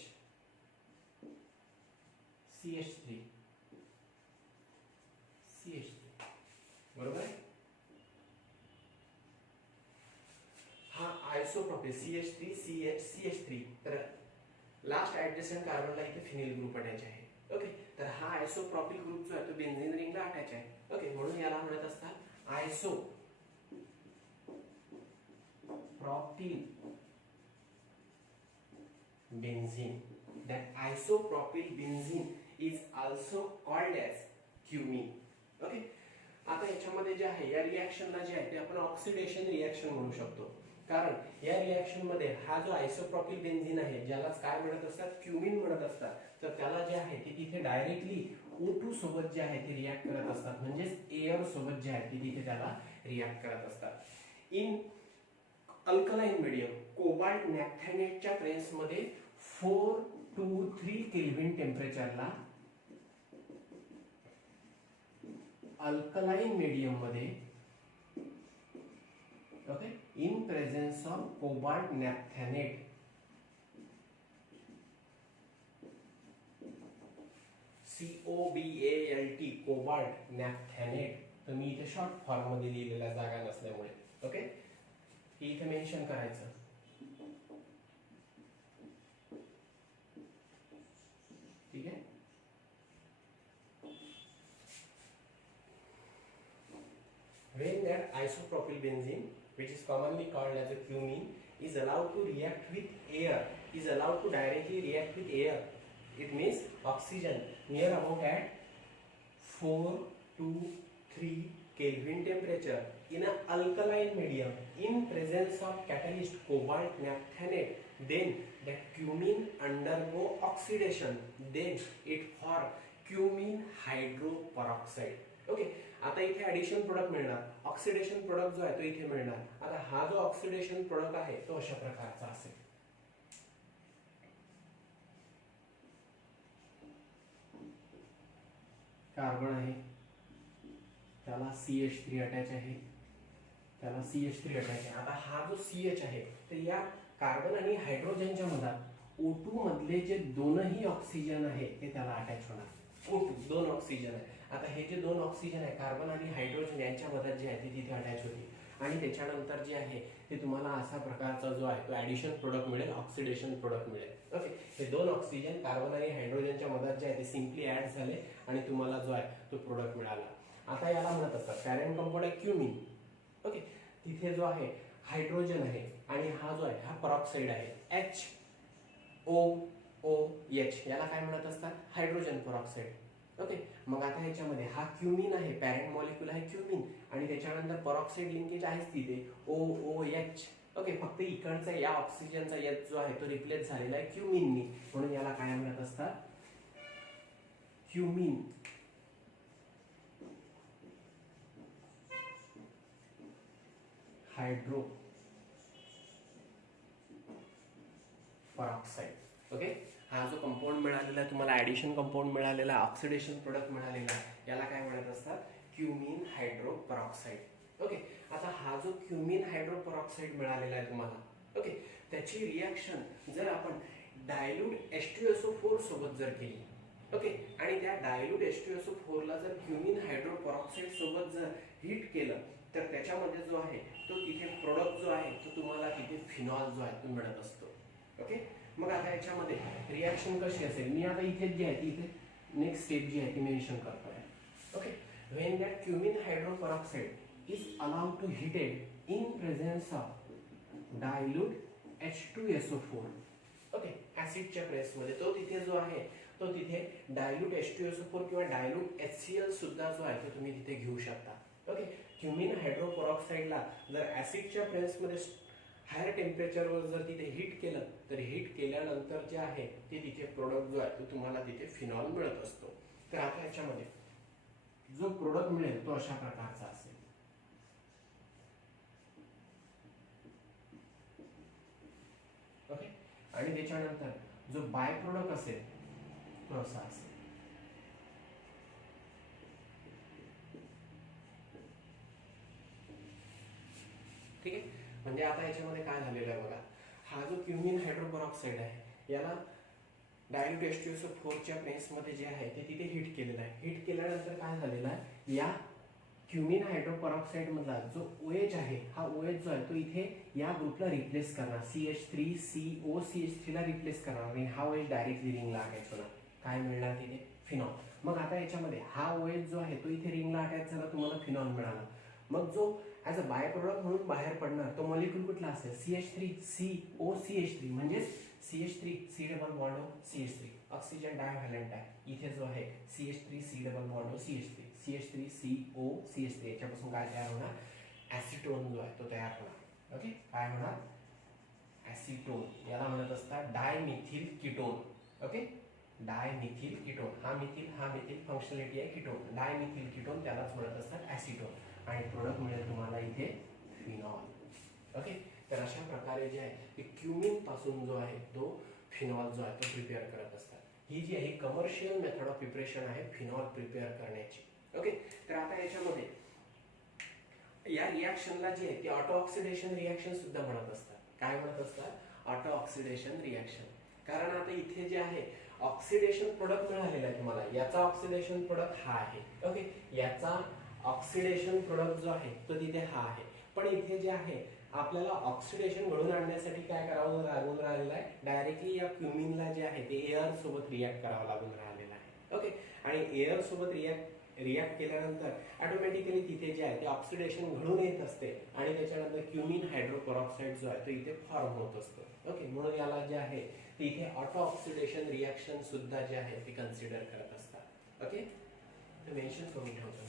CH3 CH3 बरोबर आहे. हा आयसोप्रोपिल CH3 CH CH3 तर लास्ट ऍडजस्टंट कार्बनला इथे फिनिल ग्रुप अटॅच आहे. ओके, तर हा आयसोप्रोपिल ग्रुप जो आहे तो बेन्झीन रिंगला अटॅच आहे. ओके, म्हणून याला म्हणत असतात isopropyl benzene. That isopropyl benzene is also called as cumene. Okay, आता याच्यामध्ये जे आहे या रिएक्शनला जे आहे ते आपण ऑक्सिडेशन रिएक्शन म्हणू शकतो. कारण या रिएक्शन मध्ये हा जो आयसोप्रोपिल बेन्झीन आहे ज्यालाच काय म्हणत असतात क्युमिन म्हणत असतात, तर त्याला जे आहे ते तिथे डायरेक्टली O2 सोबत जे आहे ते रिएक्ट करत असतात, म्हणजे एअर सोबत जे आहे ते तिथे त्याला रिएक्ट करत असतात. इन अल्कलाइन मीडियम कोबाल्ट नॅफ्थॅनेटच्या प्रेस मध्ये 423 केल्विन टेम्परेचरला अल्कलाइन मीडियम मध्ये okay in presence of cobalt naphthenate COBALT cobalt naphthenate. तर मी इथे शॉर्ट फॉर्म मध्ये लिहिलेला जागा नसल्यामुळे ओके हे इथे मेन्शन करायचं. ठीक आहे. When that isopropyl benzene, which is commonly called as a cumene, is allowed to react with air, is allowed to directly react with air, it means oxygen near about at 4 to 3 Kelvin temperature in an alkaline medium in presence of catalyst cobalt naphthenate, then that cumene undergo oxidation, then it form cumene hydroperoxide. Okay, आता इथे addition product मिळणार, oxidation product जो आहे तो इथे मिळणार. आता हा जो ऑक्सिडेशन प्रोडक्ट आहे तो अशा प्रकारचा असेल. कार्बन आहे त्याला CH3 अटॅच आहे, त्याला CH3 अटॅच आहे. आता हा जो CH आहे तर या कार्बन आणि हायड्रोजनच्या मधात O2 मधले जे दोनही ऑक्सिजन आहे ते त्याला अटॅच होणार. O2 दोन ऑक्सिजन आहे. आता हे जे दोन ऑक्सिजन आहे कार्बन आणि हायड्रोजन यांच्या मधात जे आहे ते तिथे अटॅच होते आणि त्याच्यानंतर जे आहे ते तुम्हाला असा प्रकारचा जो आहे तो ऍडिशन प्रोडक्ट मिळेल, ऑक्सिडेशन प्रोडक्ट मिळेल. ओके, हे दोन ऑक्सिजन कार्बन आणि हायड्रोजनच्या मधात जे आहे ते सिम्पली ऍड झाले आणि तुम्हाला जो आहे तो प्रोडक्ट मिळाला. आता याला म्हणत असतात पॅरेंट कंपाऊंड आहे क्युमिन. ओके, तिथे जो आहे हायड्रोजन आहे आणि हा जो आहे हा परऑक्साइड आहे HOOH, याला काय म्हणत असतात हायड्रोजन परऑक्साइड. ओके, मग आता ह्याच्यामध्ये हा क्युमिन आहे, पॅरेंट मॉलिक्यूल आहे क्युमिन आणि त्याच्यानंतर परऑक्साइड लिंकेज आहेच तिथे OOH. ओके, फक्त इकडचा या ऑक्सिजनचा H जो आहे तो रिप्लेस झालेला आहे क्युमिननी, म्हणून याला काय म्हणत असतात क्युमिन हायड्रो परऑक्साइड. ओके, हा जो कंपाऊंड मिळालेला आहे तुम्हाला ऍडिशन कंपाऊंड मिळालेला आहे, ऑक्सिडेशन प्रोडक्ट मिळालेला आहे, याला काय म्हणत असतात क्युमिन हायड्रो परऑक्साइड. ओके, आता हा जो क्युमिन हायड्रो परऑक्साइड मिळालेला आहे तुम्हाला, ओके, त्याची रिएक्शन जर आपण डायल्यूट H2SO4 सोबत जर केली, ओके, आणि त्या डायल्यूट H2SO4 ला जर क्युमिन हायड्रो परऑक्साइड सोबत जर हीट केलं तर त्याच्यामध्ये जो आहे तो तिथे प्रोडक्ट जो आहे तो तुम्हाला तिथे फिनॉल जो आहे तो मिळत असतो. ओके, मग आता याच्यामध्ये रिएक्शन कशी असेल मी आता इथे जे आहे इथे नेक्स्ट स्टेप जी आहे ती मेन्शन करतोय. Okay, when that cumene hydroperoxide is allowed to heated in presence of dilute H2SO4, okay, ऍसिडच्या प्रेसमध्ये तो तिथे जो आहे तो तिथे डायल्यूट H2SO4 किंवा डायल्यूट HCl सुद्धा जो आहे तो तुम्ही तिथे घेऊ शकता. ओके, क्युमिन हायड्रो परऑक्साइडला जर ऍसिडच्या प्रेसमध्ये हायर टेम्परेचरवर जर तिथे हीट केलं तर हीट केल्यानंतर जे आहे ते तिथे प्रोडक्ट जो आहे तो तुम्हाला तिथे फिनॉल मिळत असतो. तर आता याच्यामध्ये जो प्रोडक्ट मिळेल तो अशा प्रकारचा असेल. ओके, आणि त्याच्यानंतर जो बाय प्रोडक्ट असेल तो असा असेल. याच्यामध्ये काय झालेलं आहे बघा, हा जो क्युमिन हायड्रोपरऑक्साईड आहे याला डायल्यूट H2SO4 च्या प्लेन्समध्ये जे आहे ते तिथे हिट केलेलं आहे. हिट केल्यानंतर काय झालेलं आहे, या क्युमिन हायड्रोपरऑक्साईड मधला जो OH आहे हा OH जो आहे तो इथे या ग्रुपला रिप्लेस करणार, CH3COCH3 ला रिप्लेस करणार आणि हा OH डायरेक्टली रिंगला अटॅच होणार. काय मिळणार तिथे, फिनॉल. मग आता याच्यामध्ये हा OH जो आहे तो इथे रिंगला अटॅच झाला, तुम्हाला फिनॉल मिळाला. मग जो ऍज अ बाय प्रोडक्ट म्हणून बाहेर पडणार तो मॉलिक्यूल कुठला असेल, CH3COCH3 म्हणजेच CH3 C double bond CH3 oxygen डायव्हॅलेंट आहे. इथे जो आहे CH3 C double bond CH3 याच्यापासून काय तयार होणार, ऍसिटोन जो आहे तो तयार होणार. ओके, काय होणार, ऍसिटोन. याला म्हणत असतात dimethyl ketone. Okay, dimethyl ketone. हा मिथिल फंक्शनॅलिटी आहे कीटोन, डायमिथिल कीटोन त्यालाच म्हणत असतात ऍसिटोन. आणि प्रोडक्ट मिळेल तुम्हाला इथे फिनॉल. ओके, तर अशा प्रकारे जे आहे ते क्युमिन पासून जो आहे तो फिनॉल जो आहे तो प्रिपेअर करत असतात. ही जी आहे कमर्शियल मेथड ऑफ प्रिपरेशन आहे फिनॉल प्रिपेअर करण्याची. ओके, तर आता याच्यामध्ये या रिॲक्शनला जे आहे ते ऑटो ऑक्सिडेशन रिॲक्शन सुद्धा म्हणत असतात. काय म्हणत असतात, ऑटो ऑक्सिडेशन रिॲक्शन. कारण आता इथे जे आहे ऑक्सिडेशन प्रोडक्ट मिळालेला आहे तुम्हाला, याचा ऑक्सिडेशन प्रोडक्ट हा आहे. ओके, याचा ऑक्सिडेशन प्रोडक्ट जो आहे तो तिथे हा आहे. पण इथे जे आहे आपल्याला ऑक्सिडेशन घडून आणण्यासाठी काय करावं लागून राहिलेलं आहे, डायरेक्टली या क्युमिनला जे आहे ते एअर सोबत रिॲक्ट करावं लागून राहिलेलं आहे. ओके, आणि एअर सोबत रिॲक्ट केल्यानंतर ऑटोमॅटिकली तिथे जे आहे ते ऑक्सिडेशन घडून येत असते आणि त्याच्यानंतर क्युमिन हायड्रोपरऑक्साईड जो आहे तो इथे फॉर्म होत असतो. ओके, म्हणून याला जे आहे ते इथे ऑटो ऑक्सिडेशन रिॲक्शन सुद्धा जे आहे ते कन्सिडर करत असतात. ओके, तर मेन्शन करून ठेवतो.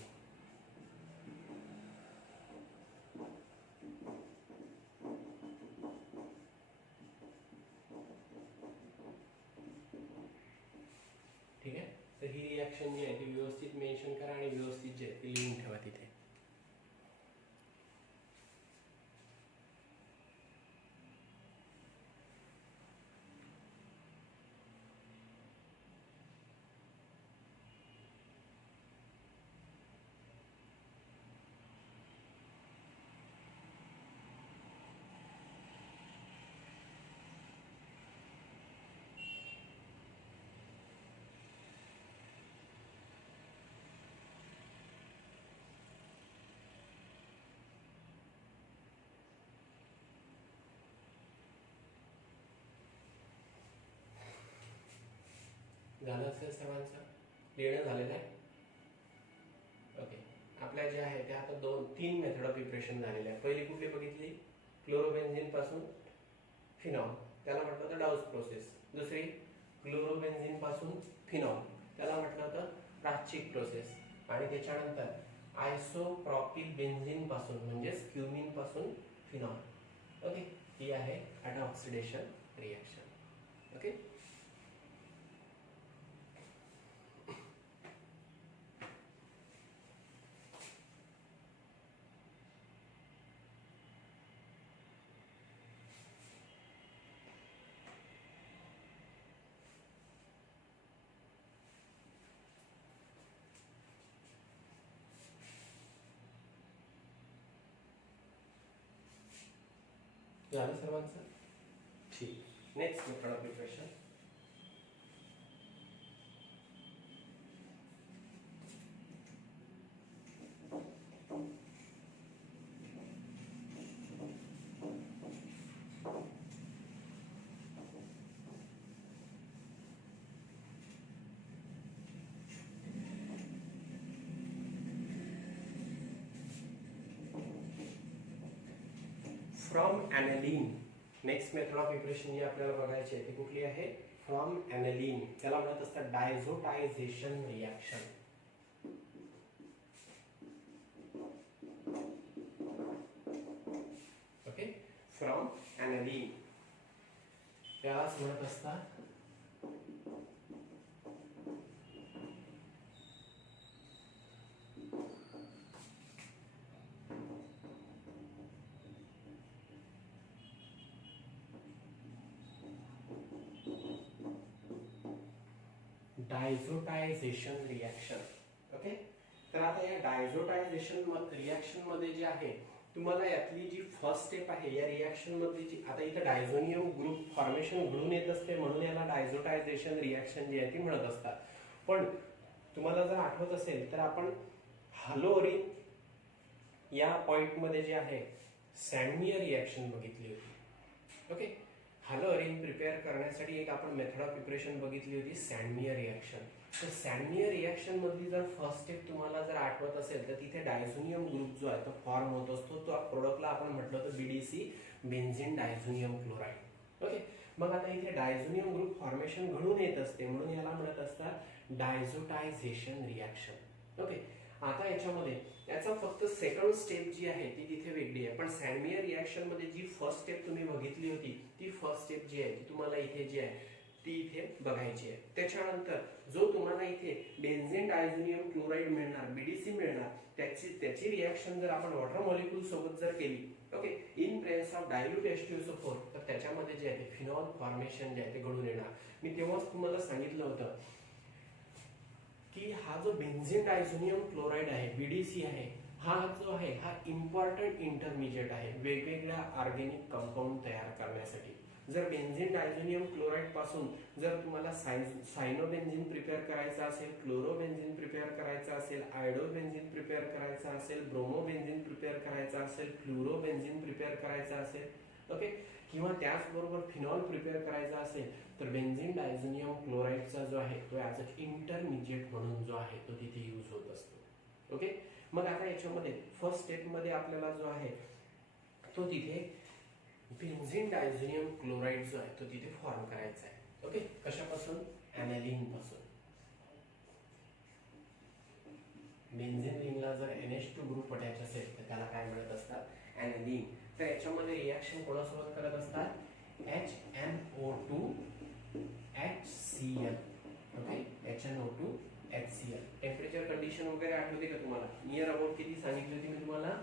ठीक आहे, तर ही रिॲक्शन जी आहे ती व्यवस्थित मेन्शन करा आणि व्यवस्थित जे आहे ती लिहून ठेवा तिथे. झालं असेल सर्वांचं, लिहिणं झालेलं आहे. ओके, आपल्या जे आहे ते आता 2-3 मेथड ऑफ प्रिपरेशन झालेले आहे. पहिली कुठली बघितली, क्लोरोबेन्झिन पासून फिनॉल, त्याला म्हटलं होतं डाउस प्रोसेस. दुसरी क्लोरोबेन्झिन पासून फिनॉल, त्याला म्हटलं होतं प्राश्चिक प्रोसेस. आणि त्याच्यानंतर आयसोप्रोपिल बेन्झिन पासून म्हणजेच क्युमिन पासून फिनॉल. ओके, ही आहे ऑटो ऑक्सिडेशन रिॲक्शन. ओके, झालं सर्वांचं, ठीक. Next method of preparation. From aniline. Next method of preparation जी आपल्याला बघायची आहे ती कुठली आहे, फ्रॉम ॲनिलीन. त्याला म्हणत असतात डायझोटायझेशन रिॲक्शन. ओके, फ्रॉम ॲनिलीन त्यालाच म्हणत असतात डायझोटायझेशन रिॲक्शन. ओके, तर आता या डायझोटायझेशन रिॲक्शन मध्ये जे आहे तुम्हाला यातली जी फर्स्ट स्टेप आहे या रिॲक्शन मधली जी आता इथे डायझोनियम ग्रुप फॉर्मेशन घडून येत असते म्हणून याला डायझोटायझेशन रिॲक्शन जी आहे ती म्हणत असतात. पण तुम्हाला जर आठवत असेल तर आपण हॅलोअरिन या पॉइंट मध्ये जे आहे सँडमियर रिॲक्शन बघितली होती. ओके, हॅलोअरिन प्रिपेअर करण्यासाठी एक आपण मेथड ऑफ प्रिपरेशन बघितली होती सँडमियर रिॲक्शन. तर सँडमियर रिॲक्शन मधली जर फर्स्ट स्टेप तुम्हाला जर आठवत असेल तर तिथे डायझोनियम ग्रुप जो आहे तो फॉर्म होत असतो. तो प्रोडक्टला आपण म्हटलं होतं BDC, benzene diazonium chloride. Okay, मग आता इथे डायझोनियम ग्रुप फॉर्मेशन घडून येत असते म्हणून याला म्हणत असतात डायझोटायझेशन रिॲक्शन. ओके, आता याच्यामध्ये याचा फक्त सेकंड स्टेप जी आहे ती तिथे वेगळी आहे. पण सँडमियर रिॲक्शन मध्ये जी फर्स्ट स्टेप तुम्ही बघितली होती ती फर्स्ट स्टेप जी आहे ती तुम्हाला इथे जी आहे ती इथे बघायची आहे. त्याच्यानंतर जो तुम्हाला इथे बेन्झीन डायझोनियम क्लोराईड मिळणार, बीडीसी मिळणार, त्याची रिॲक्शन जर आपण वॉटर मॉलिक्यूल सोबत जर केली, okay, in presence of dilute H2SO4, तर त्याच्यामध्ये जे आहे ते फिनॉल फॉर्मेशन जे आहे ते घडून येणार. मी तेव्हाच तुम्हाला सांगितलं होतं की हा जो बेन्झीन डायझोनियम क्लोराईड आहे, बीडीसी आहे, हा जो आहे हा इम्पॉर्टंट इंटरमिजिएट आहे वेगवेगळ्या ऑर्गॅनिक कंपाऊंड तयार करण्यासाठी. जर बेन्झीन डायझोनियम क्लोराईड पासून जर तुम्हाला सायनोबेन्झीन प्रिपेअर करायचा असेल, क्लोरोबेन्झीन प्रिपेअर करायचा असेल, आयडोबेन्झीन प्रिपेअर करायचा असेल, ब्रोमोबेन्झीन प्रिपेअर करायचा असेल, फ्लुरोबेन्झीन प्रिपेअर करायचा असेल, ओके, किंवा त्याचबरोबर फिनॉल प्रिपेअर करायचा असेल तर बेन्झीन डायझोनियम क्लोराईडचा जो आहे तो ॲज अ इंटरमिजिएट म्हणून जो आहे तो तिथे यूज होत असतो. ओके, मग आता याच्यामध्ये फर्स्ट स्टेप मध्ये आपल्याला जो आहे तो तिथे बेन्झीन डायझोनियम क्लोराईड जो आहे तो तिथे फॉर्म करायचा आहे. ओके, कशापासून? ॲनालिन पासून. बेन्झीन रिंगला जर NH2 ग्रुप अटॅच असेल तर त्याला काय म्हणत असतात? ॲनालिन. तर याच्यामध्ये रिॲक्शन कोणासोबत करत असतात? HNO2 HCl. Okay, HNO2 HCl. Temperature condition वगैरे आठवते का तुम्हाला? नियर अबाउट किती सांगितली होती मी तुम्हाला?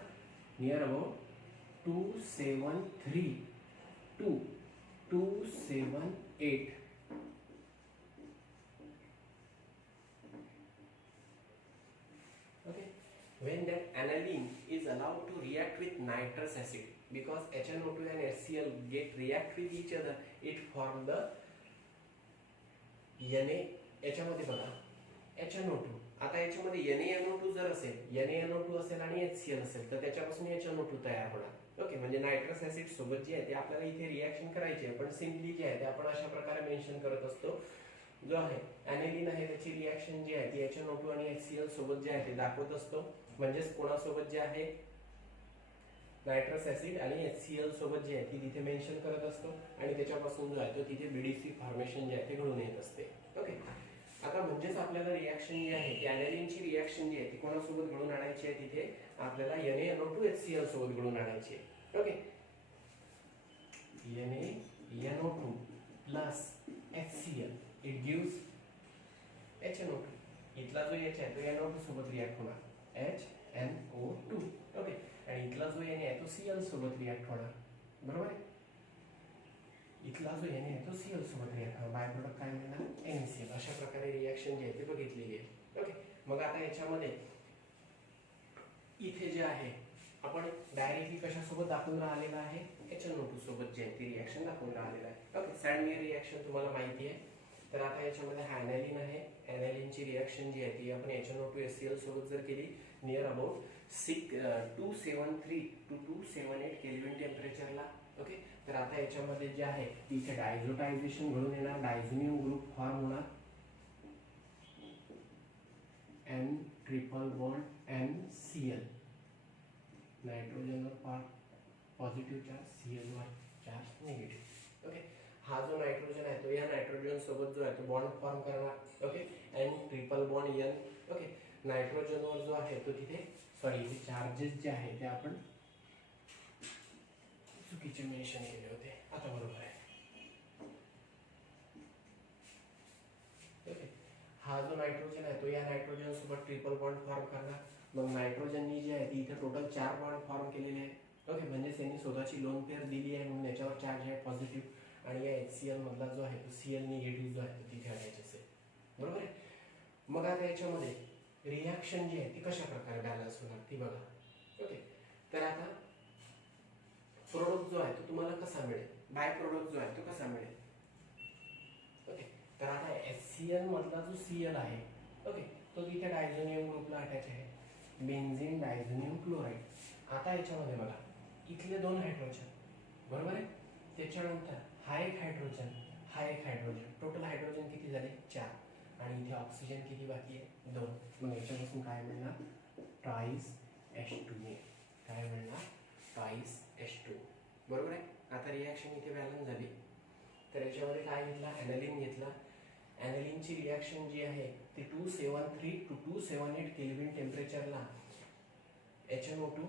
Near about 273 to 278. Okay, when that aniline is allowed to react with nitrous acid, because HNO2 and HCl get react with each other, it form the Na. याच्यामध्ये बघा HNO2, आता याच्यामध्ये NaNO2 जर असेल, NaNO2 असेल आणि HCl असेल तर त्याच्यापासून HNO2 तयार होणार. ओके, म्हणजे नायट्रस ऍसिड सोबत जे आहे ते आपल्याला इथे रिॲक्शन करायची आहे. पण सिम्पली जे आहे ते आपण अशा प्रकारे मेन्शन करत असतो, जो आहे ॲनालिन आहे त्याची रिॲक्शन जी आहे ती HNO2 आणि HCl सोबत जे आहे ते दाखवत असतो. म्हणजेच कोणासोबत जे आहे नायट्रस ऍसिड आणि HCl सोबत जे आहे ती तिथे मेन्शन करत असतो आणि त्याच्यापासून जो आहे तो तिथे बीडीसी फॉर्मेशन जे आहे ते घडून येत असते. ओके, आता म्हणजेच आपल्याला रिॲक्शन जी आहे ती ॲनालिनची रिॲक्शन जी आहे ती कोणासोबत घडून आणायची आहे? तिथे आपल्याला NaNO2 HCl सोबत घडून आणायची आहे. Okay, NaNO2 plus HCl it gives HNO2. इथला जो H आहे तो NO2 सोबत रिॲक्ट होणार, HNO2. ओके, आणि इथला जो Na आहे तो Cl सोबत रिॲक्ट होणार, बरोबर आहे? इथला जो Na आहे तो Cl सोबत रिॲक्ट होणार, बाय प्रोडक्ट काय मिळणार? NaCl. अशा प्रकारे रिॲक्शन जी आहे ती बघितलेली आहे. ओके, मग आता याच्यामध्ये इथे जे आहे आपण डायरेक्टली कशासोबत दाखवून राहिलेला आहे? HNO2 सोबत जे आहे ती रिॲक्शन दाखवून राहिलेला आहे. ओके, सँडमियर रिॲक्शन तुम्हाला माहिती आहे. तर आता याच्यामध्ये ॲनालिन आहे, ॲनालिनची रिॲक्शन जी आहे ती आपण HNO2 HCl सोबत जर केली नियर अबाउट 273 to 278 केल्विन टेम्परेचरला. ओके, तर आता याच्यामध्ये जे आहे इथे डायझोटायझेशन घडून येणार, डायझोनियम ग्रुप फॉर्म होणार, N ट्रिपल बॉन्ड NCl, नायट्रोजनवर पॉझिटिव्ह चार्ज, Cl वर चार्ज निगेटिव्ह. ओके, हा जो नायट्रोजन आहे तो या नायट्रोजन सोबत जो आहे तो बॉन्ड फॉर्म करणार. Okay, N triple bond N. Okay, नायट्रोजनवर जो आहे तो तिथे इथे चार्जेस जे आहे ते आपण चुकीचे मेन्शन केले होते, आता बरोबर आहे. ओके, हा जो नायट्रोजन आहे तो या नायट्रोजन सोबत ट्रिपल बॉन्ड फॉर्म करणार. मग नायट्रोजननी जे आहे ती इथे टोटल 4 बॉन्ड फॉर्म केलेले आहे. ओके, म्हणजे त्यांनी स्वतःची लोन पेअर दिली आहे म्हणून याच्यावर चार्ज आहे पॉझिटिव्ह आणि या HCl मधला जो आहे तो Cl निगेटिव्ह जो आहे तो तिथे अटॅच असेल, बरोबर आहे? मग आता याच्यामध्ये रिॲक्शन जी आहे ती कशा प्रकारे बॅलन्स होणार ती बघा. ओके, तर आता प्रोडक्ट जो आहे तो तुम्हाला कसा मिळेल, बाय प्रोडक्ट जो आहे तो कसा मिळेल. ओके, तर आता HCl मधला जो Cl आहे, ओके, तो तिथे डायझोनियम ग्रुपला अटॅच आहे, बेन्झीन डायझोनियम क्लोराईड. आता याच्यामध्ये बघा इथले 2 हायड्रोजन, बरोबर आहे, त्याच्यानंतर हा एक हायड्रोजन, हा एक हायड्रोजन, टोटल हायड्रोजन किती झाले 4, आणि इथे ऑक्सिजन किती बाकी आहे 2. मग याच्यापासून काय मिळणार, ट्राईस H2 काय मिळणार, ट्राईस H2, बरोबर आहे. आता रिॲक्शन इथे बॅलन्स झाली, तर याच्यामध्ये काय घेतला, ॲनालिन घेतला. ॲनालिनची रिॲक्शन जी आहे ती 273 to 278 केल्विन टेम्परेचरला HNO2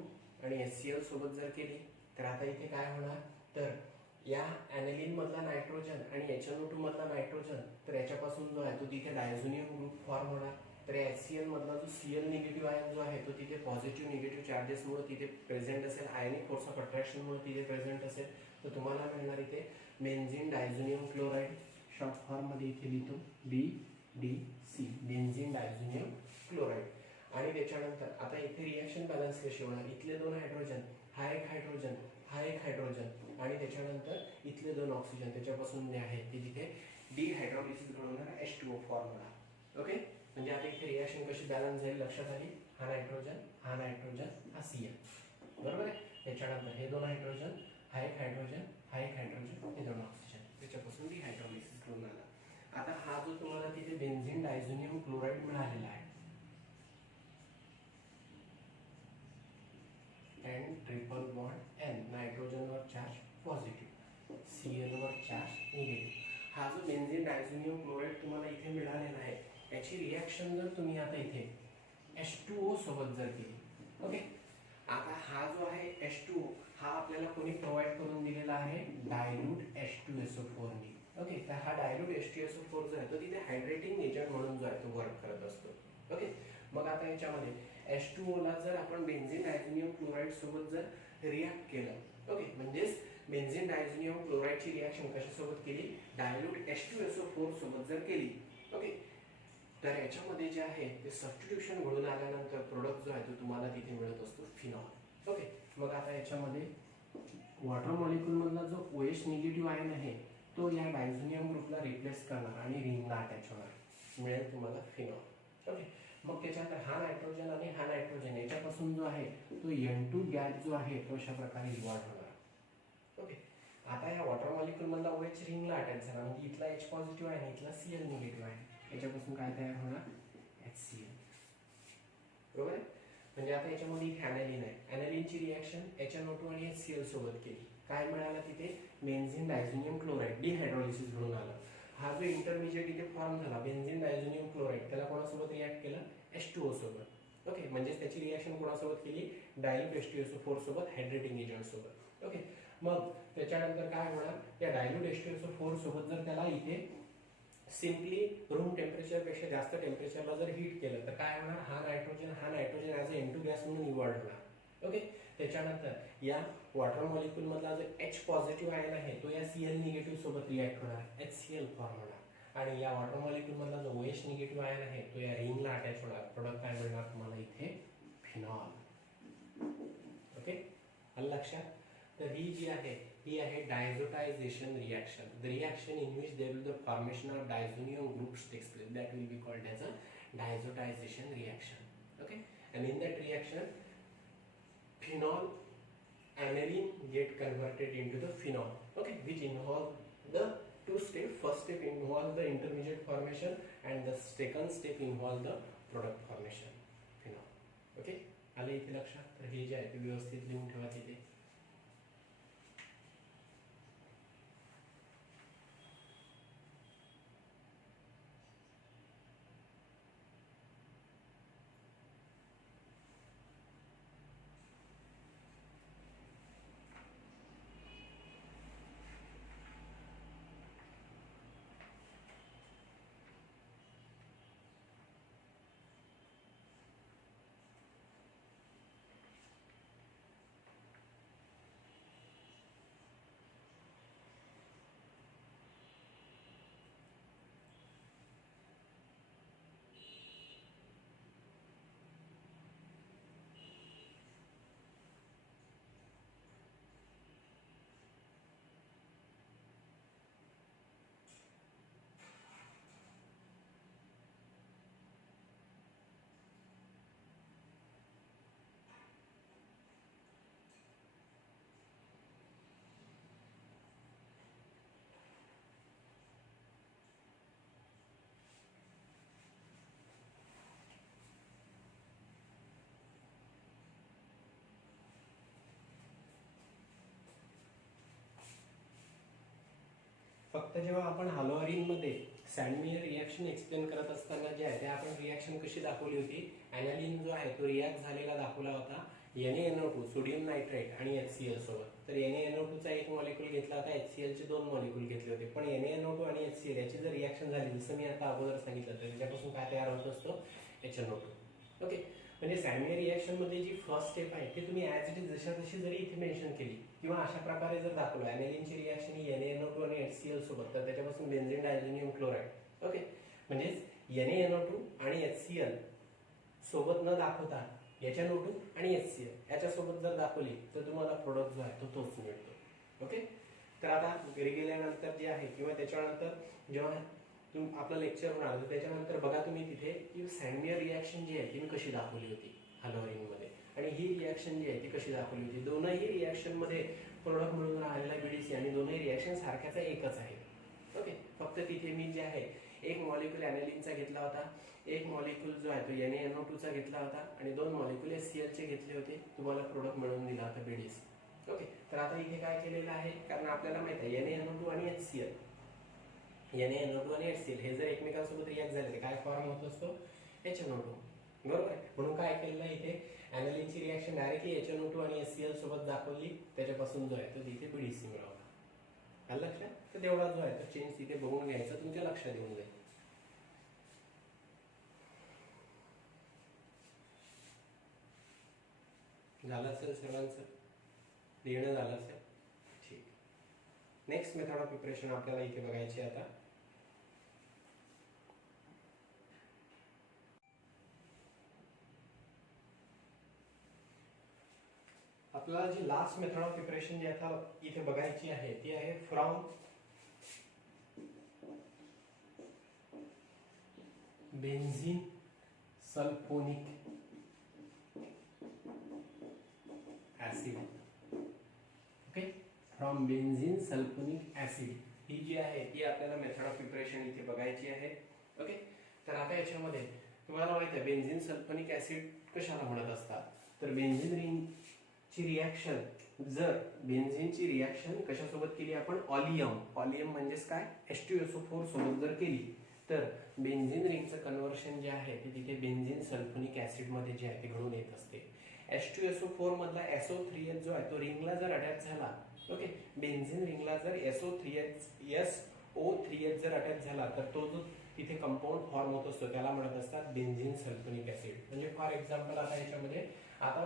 आणि HCl सोबत जर केली तर आता इथे काय होणार, तर या ॲनालिन मधला नायट्रोजन आणि HNO2 मधला नायट्रोजन, तर याच्यापासून जो आहे तो तिथे डायझोनियम ग्रुप फॉर्म होणार. तर HCl मधला जो Cl निगेटिव्ह आयन जो आहे तो तिथे पॉझिटिव्ह निगेटिव्ह चार्जेसमुळे तिथे प्रेझेंट असेल, आयनिक फोर्स ऑफ अट्रॅक्शनमुळे तिथे प्रेझेंट असेल. तर तुम्हाला मिळणार इथे benzene diazonium chloride, short form मध्ये इथे लिहितो BDC, बेन्झीन डायझोनियम क्लोराईड. आणि त्याच्यानंतर आता इथे रिॲक्शन बॅलन्स कशी होणार, इथले 2 हायड्रोजन, हा एक हायड्रोजन, हा एक हायड्रोजन, आणि त्याच्यानंतर इथले 2 ऑक्सिजन, त्याच्यापासून जे आहे ते तिथे डिहायड्रोलिसिस घडून H2O फॉर्म होणार. ओके, म्हणजे आता इथे रिॲक्शन कशी बॅलन्स झाली लक्षात आली, हा नायट्रोजन, हा नायट्रोजन, हा Cl, बरोबर आहे. त्याच्यानंतर हे 2 हायड्रोजन, हा एक हायड्रोजन, हा एक हायड्रोजन, हे 2 ऑक्सिजन, त्याच्यापासून डिहायड्रोलिसिस घडून आला. आता हा जो तुम्हाला तिथे बेन्झीन डायझोनियम क्लोराईड मिळालेला आहे, N triple bond N, nitrogen वर चार्ज पॉझिटिव्ह, Cl वर चार्ज निगेटिव्ह. हा जो बेन्झीन डायझोनियम क्लोराईड तुम्हाला इथे मिळालेला आहे, याची रिॲक्शन जर तुम्ही आता इथे H2O सोबत जर केली, ओके, आता हा जो आहे H2O हा आपल्याला कोणी प्रोव्हाइड करून दिलेला आहे, डायल्यूट H2SO4 ने. ओके, तर हा डायल्यूट H2SO4 जो आहे तो तिथे हायड्रेटिंग एजंट म्हणून जो आहे तो वर्क करत असतो. ओके, मग आता याच्यामध्ये H2O ला जर आपण बेन्झीन डायझोनियम क्लोराईड सोबत जर रिॲक्ट केलं, ओके, म्हणजेच बेन्झीन डायझोनियम क्लोराईडची रिॲक्शन कशासोबत केली, डायल्यूट H2SO4 सोबत जर केली, ओके, तर याच्यामध्ये जे आहे ते सबस्टिट्यूशन घडून आल्यानंतर प्रोडक्ट जो आहे तो तुम्हाला तिथे मिळत असतो फिनॉल. ओके, मग आता याच्यामध्ये वॉटर मॉलिक्यूल मधला जो OH निगेटिव्ह आयन आहे तो या डायझोनियम ग्रुपला रिप्लेस करणार आणि रिंगला अटॅच होणार, मिळेल तुम्हाला फिनॉल. ओके, मग त्याच्यानंतर हा नायट्रोजन आणि हा नायट्रोजन याच्यापासून जो आहे तो N2 गॅस जो आहे तो अशा प्रकारे इव्हॉल्व होणार. ओके, आता या वॉटर मॉलिक्यूल मधला OH रिंगला अटॅच झाला, म्हणजे इथला H पॉझिटिव्ह आहे आणि इथला Cl निगेटिव्ह आहे, याच्यापासून काय तयार होणार, HCl, बरोबर आहे. म्हणजे आता याच्यामध्ये एक ॲनालिन आहे, ॲनालिनची रिॲक्शन HNO2 आणि HCl सोबत केली, काय मिळालं तिथे, बेन्झीन डायझोनियम क्लोराईड, डिहायड्रोलिसिस घडून आलं. हा जो इंटरमिजिएट इथे फॉर्म झाला बेन्झीन डायझोनियम क्लोराईड, त्याला कोणासोबत रिॲक्ट केलं, H2O सोबत. ओके, म्हणजे त्याची रिॲक्शन कोणासोबत केली, डायल्यूट H2SO4 सोबत, हायड्रेटिंग एजंट सोबत. ओके, मग त्याच्यानंतर काय होणार, या डायल्यूट H2SO4 सोबत जर त्याला इथे सिम्पली रूम टेम्परेचर पेक्षा जास्त टेम्परेचरला जर हीट केलं तर काय होणार, हा nitrogen as a N2 gas म्हणून इव्हॉल्व होणार. ओके, त्याच्यानंतर या वॉटर मॉलिक्यूल मधला जो H पॉझिटिव्ह आयन आहे तो या Cl निगेटिव्ह सोबत रिॲक्ट होणार, HCl फॉर्म होणार, आणि या वॉटर मॉलिक्यूल मधला जो OH निगेटिव्ह आयन आहे तो या रिंगला अटॅच होणार. प्रोडक्ट काय मिळणार तुम्हाला इथे, फिनॉल. ओके, आलं लक्षात. तर ही जी आहे ही आहे diazotization reaction, the reaction in which there will the formation of diazonium groups takes place, that will be called as a diazotization reaction. Okay, and in that reaction phenol aniline get converted into the phenol, okay, which involve the two step. First step involves the intermediate formation and the second step involves the product formation, phenol. okay, आले इथे लक्षात. तर हे जे आहे ते व्यवस्थित लिहून ठेवा तिथे. फक्त जेव्हा आपण हॅलोअरीन मध्ये सॅन्डमियर रिॲक्शन एक्सप्लेन करत असताना जे आहे ते आपण रिॲक्शन कशी दाखवली होती, ॲनालिन जो आहे तो रिॲक्ट झालेला दाखवला होता NaNO2 सोडियम नायट्रेट आणि HCl सोबत. तर NaNO2 चा एक मॉलिक्यूल घेतला होता, HCl चे दोन मॉलिक्यूल घेतले होते. पण NaNO2 आणि HCl याची जर रिॲक्शन झाली जसं मी आता अगोदर सांगितलं तर त्याच्यापासून काय तयार होत असतो, HNO2. ओके, म्हणजे सॅन्डमियर रिॲक्शन मध्ये जी फर्स्ट स्टेप आहे ते तुम्ही ॲज इट इज जशा तशी जरी इथे मेन्शन केली किंवा अशा प्रकारे जर दाखवलं ॲनालिनची रिॲक्शन ही NaNO2 आणि HCl सोबत, तर त्याच्यापासून बेन्झीन डायझोनियम क्लोराईड. ओके, म्हणजेच NaNO2 आणि HCl सोबत न दाखवता HNO2 आणि HCl याच्या सोबत जर दाखवली तर तुम्हाला प्रोडक्ट जो आहे तो तोच मिळतो. ओके, तर आता घरी गेल्यानंतर जे आहे किंवा त्याच्यानंतर जेव्हा आपलं लेक्चर होणार तर त्याच्यानंतर बघा तुम्ही तिथे की सॅन्डमियर रिॲक्शन जी आहे ती मी कशी दाखवली होती हॅलोअरीन मध्ये आणि ही रिॲक्शन जी आहे ती कशी दाखवली होती. दोनही रिॲक्शन मध्ये प्रोडक्ट मिळून राहिलेला BDC आणि दोनही रिॲक्शन सारख्याच एकच आहे. ओके, फक्त तिथे मी जे आहे एक मॉलिक्यूल ॲनालिनचा घेतला होता, एक मॉलिक्यूल जो आहे तो NaNO2 चा घेतला होता आणि दोन मॉलिक्यूल HCl चे घेतले होते, तुम्हाला प्रोडक्ट मिळवून दिला होता BDC. ओके, तर आता इथे काय केलेलं आहे, कारण आपल्याला माहित आहे NaNO2 आणि HCl हे जर एकमेकांसोबत रिॲक्ट झाले तर काय फॉर्म होत असतो, HNO2. बरोबर आहे, म्हणून काय केलेलं आहे इथे ॲनालिनची रिॲक्शन डायरेक्टली HNO2 आणि HCl सोबत दाखवली, त्याच्यापासून जो आहे तो तिथे BDC मिळवला. आलं लक्षात? तर तेवढा जो आहे तो चेंज तिथे बघून घ्यायचा, तुमच्या लक्षात येऊन जाईल. झालं असेल सर्वांचं, लिहिणं झालं असेल, ठीक. नेक्स्ट मेथड ऑफ प्रिपरेशन आपल्याला इथे बघायची आता. आपल्याला जी लास्ट मेथड ऑफ प्रिपरेशन जी आता इथे बघायची आहे ती आहे from benzene sulphonic acid. Okay, from benzene sulphonic acid ही जी आहे ती आपल्याला मेथड ऑफ प्रिपरेशन इथे बघायची आहे. ओके, तर आता याच्यामध्ये तुम्हाला माहिती आहे बेन्झीन सल्फोनिक ऍसिड कशाला म्हणत असतात, तर बेन्झीन रिंगची रिॲक्शन जर बेन्झीनची रिॲक्शन कशासोबत केली आपण, ऑलियम म्हणजेच काय, H2SO4 सोबत जर केली तर बेन्झीन रिंगचं कन्व्हर्शन जे आहे ते तिथे बेन्झीन सल्फोनिक ऍसिड मध्ये जे आहे ते घडून येत असते. H2SO4 मधला SO3H जो आहे तो रिंगला जर अटॅच झाला, ओके, बेन्झीन रिंगला जर SO3H जर अटॅच झाला तर तो जो तिथे कंपाऊंड फॉर्म होत असतो त्याला म्हणत असतात बेन्झीन सल्फोनिक ऍसिड. म्हणजे फॉर एक्झाम्पल आता याच्यामध्ये आता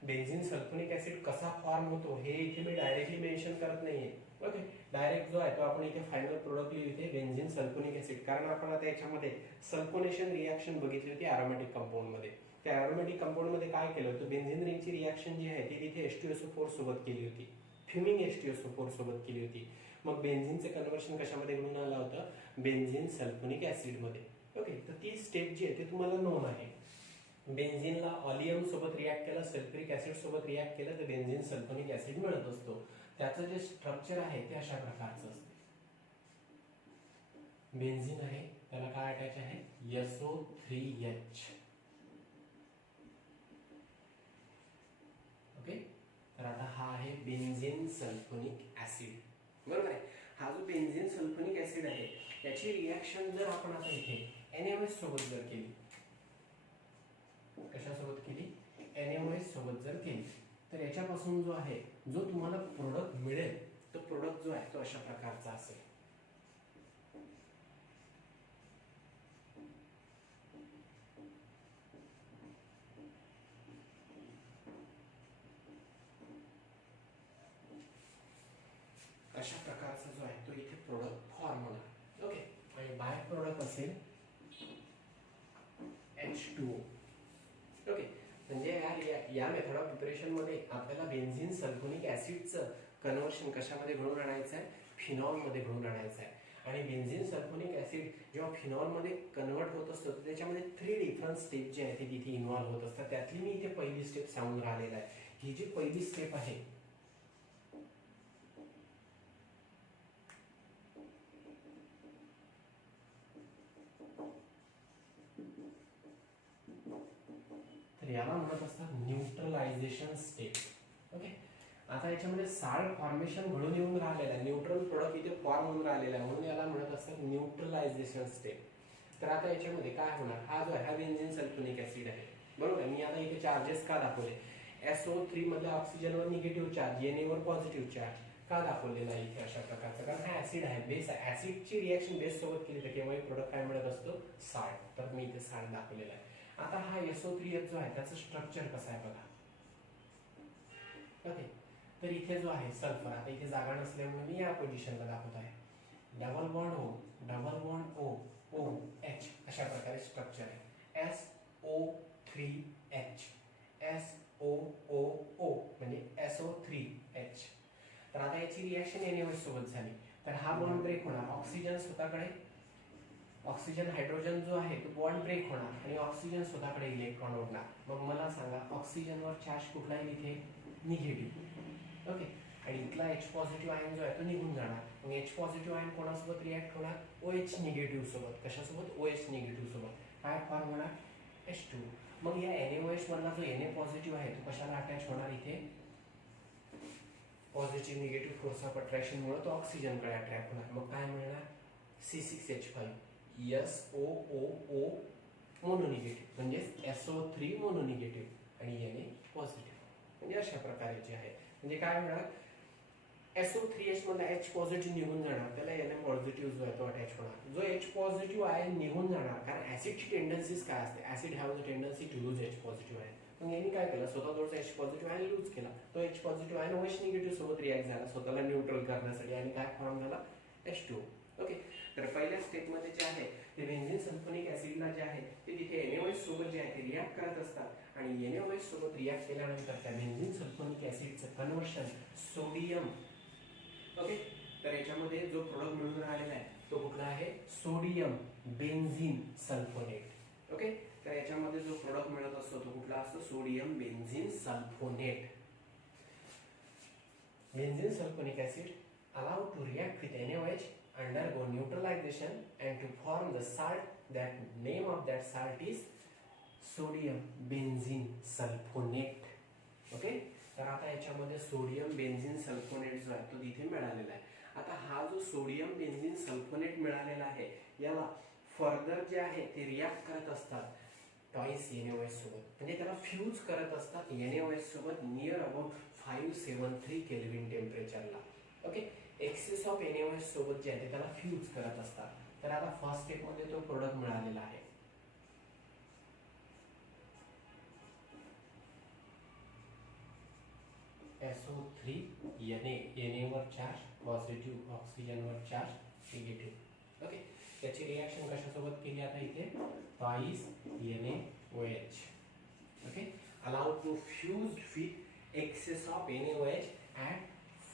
बेन्झीन सल्फोनिक ऍसिड कसा फॉर्म होतो हे इथे मी डायरेक्टली मेन्शन करत नाहीये. ओके, डायरेक्ट जो आहे तो आपण इथे फायनल प्रोडक्ट लिहिते बेन्झीन सल्फोनिक ऍसिड, कारण आपण आता याच्यामध्ये सल्फोनेशन रिॲक्शन बघितली होती अरोमॅटिक कंपाऊंड मध्ये. त्या अरोमॅटिक कंपाऊंड मध्ये काय केलं होतं, बेन्झीन रिंगची रिॲक्शन जी आहे ती तिथे H2SO4 सोबत केली होती, फ्युमिंग H2SO4 सोबत केली होती. मग बेन्झीनचे कन्व्हर्शन कशामध्ये घडून आलं होतं, बेन्झीन सल्फोनिक ऍसिड मध्ये. ओके, तर ती स्टेप जी आहे ती तुम्हाला नोन आहे. बेन्झीनला ऑलियम सोबत रिॲक्ट केलं, सल्फ्युरिक ऍसिड सोबत रिॲक्ट केलं तर बेन्झीन सल्फोनिक ऍसिड मिळत असतो. त्याचं जे स्ट्रक्चर आहे ते अशा प्रकारचं असते. बेन्झीन आहे त्याला काय अटॅच आहे, SO3H. ओके, तर आता हा आहे बेन्झीन सल्फोनिक ऍसिड. बरोबर आहे, हा जो बेन्झीन सल्फोनिक ऍसिड आहे याची रिॲक्शन जर आपण आता इथे NaOH सोबत जर केली, कशासोबत केली, NaOH सोबत जर केली तर याच्यापासून जो आहे जो तुम्हाला प्रोडक्ट मिळेल तो प्रोडक्ट जो आहे तो अशा प्रकारचा असेल. अशा प्रकारचा जो आहे तो इथे प्रोडक्ट फॉर्म होणार. ओके, आणि बाय प्रोडक्ट असेल H2O. ओके, म्हणजे या मेथड ऑफ प्रिपरेशन मध्ये आपल्याला बेन्झीन सल्फोनिक ऍसिडचं कन्व्हर्शन कशामध्ये घडून आणायचं आहे, फिनॉल मध्ये घडून आणायचं आहे. आणि बेन्झीन सल्फोनिक ऍसिड जेव्हा फिनॉल मध्ये कन्वर्ट होत असतो तर त्याच्यामध्ये 3 डिफरंट स्टेप जे आहे ते तिथे इन्व्हॉल्व होत असतात. त्यातली मी इथे पहिली स्टेप सांगून राहिलेला आहे. ही जी पहिली स्टेप आहे तर याला म्हणत असतात न्यूट्रलायझेशन स्टेप. ओके, आता याच्यामध्ये साल्ट फॉर्मेशन घडून येऊन राहिलेलं आहे. न्यूट्रल प्रोडक्ट इथे फॉर्म होऊन राहिलेला आहे म्हणून याला म्हणत असतात न्यूट्रलायझेशन स्टेप. तर आता याच्यामध्ये काय होणार, हा जो आहे हा बेन्झीन सल्फोनिक ऍसिड आहे, बरोबर. मी आता इथे चार्जेस का दाखवले, SO3 मधल्या ऑक्सिजनवर निगेटिव्ह चार्ज, Na वर पॉझिटिव्ह चार्ज का दाखवलेला आहे इथे अशा प्रकारचा, कारण हा ऍसिड आहे, बेस आहे. ऍसिडची रिएक्शन बेस सोबत केली तर केव्हाही प्रोडक्ट काय मिळत असतो, साल्ट. तर मी इथे साल्ट दाखवलेला आहे. आता हा SO3 जो आहे त्याचं स्ट्रक्चर कसं आहे बघा. ओके, तर इथे जो आहे सल्फर, आता इथे जागा नसल्यामुळे मी या पोझिशनला दाखवत आहे. Double bond O, double bond O, OH अशा प्रकारे स्ट्रक्चर आहे. SO3H, SOOO म्हणजे SO3H. तर आता याची रिएक्शन NaOH सोबत झाली तर हा बॉन्ड ब्रेक होणार, ऑक्सिजन स्वतःकडे, ऑक्सिजन हायड्रोजन जो आहे तो बॉन्ड ब्रेक होणार आणि ऑक्सिजन स्वतःकडे इलेक्ट्रॉन ओढणार. मग मला सांगा ऑक्सिजनवर चार्ज कुठला आहे इथे, निगेटिव्ह. ओके, आणि इथला H पॉझिटिव्ह आयन जो आहे तो निघून जाणार. मग H पॉझिटिव्ह आयन कोणासोबत रिॲक्ट होणार, OH निगेटिव्ह सोबत. कशासोबत, OH निगेटिव्ह सोबत. काय फॉर्म होणार, H2. मग या NaOH मधला जो Na पॉझिटिव्ह आहे तो कशाला अटॅच होणार, इथे positive negative force of attraction मुळे तो ऑक्सिजनकडे अट्रॅक्ट होणार. मग काय मिळणार, C6H5, SOOO मोनोनिगेटिव्ह म्हणजे SO3 मोनोनिगेटिव्ह आणि Na पॉझिटिव्ह. म्हणजे अशा प्रकारे जे आहे, म्हणजे काय होणार, SO3H मधला H पॉझिटिव्ह निघून जाणार, त्याला Na पॉझिटिव्ह जो आहे तो अटॅच होणार. जो H पॉझिटिव्ह आहे निघून जाणार, कारण ऍसिडची टेंडन्सीज काय असते, acid have the tendency to lose H positive आहे. मग यांनी काय केलं, स्वतःजवळचा H पॉझिटिव्ह आयन लूज केला. तो H positive ion OH negative सोबत रिॲक्ट झाला स्वतःला न्यूट्रल करण्यासाठी आणि काय फॉर्म झाला, H2. ओके, तर पहिल्या स्टेप मध्ये जे आहे ते बेन्झीन सल्फोनिक ऍसिडला जे आहे ते तिथे NaOH सोबत जे आहे ते रिॲक्ट करत असतात आणि NaOH सोबत रिॲक्ट केल्यानंतर त्या बेन्झीन सल्फोनिक ऍसिडचं कन्वर्शन सोडियम. ओके, तर याच्यामध्ये जो प्रोडक्ट मिळून राहिलेला आहे तो कुठला आहे, सोडियम बेन्झीन सल्फोनेट. ओके, तर याच्यामध्ये जो प्रोडक्ट मिळत असतो तो कुठला असतो, sodium benzene sulphonate. Benzene sulphonic acid allowed to react with NaOH, undergo neutralization and to form the salt. That name of that salt is sodium benzene sulfonate. Okay, तर आता याच्यामध्ये सोडियम बेन्झीन सल्फोनेट जो आहे तो तिथे मिळालेला आहे. आता हा जो सोडियम बेन्झीन सल्फोनेट मिळालेला आहे याला फर्दर जे आहे ते रिॲक्ट करत असतात ट्वाइस NaOH सोबत, म्हणजे त्याला फ्यूज करत असतात NaOH सोबत नियर अबाउट 573 केल्विन टेम्परेचरला. ओके, एक्सेस ऑफ NaOH सोबत जे आहे ते त्याला फ्यूज करत असतात. तर आता फर्स्ट स्टेप मध्ये तो प्रोडक्ट मिळालेला आहे. SO3 Na वर चार्ज पॉझिटिव्ह, ऑक्सिजन वर चार्ज निगेटिव्ह. ओके, त्याची रिएक्शन कशासोबत केली आता इथे, twice NaOH. Okay, allowed to fuse with excess of NaOH at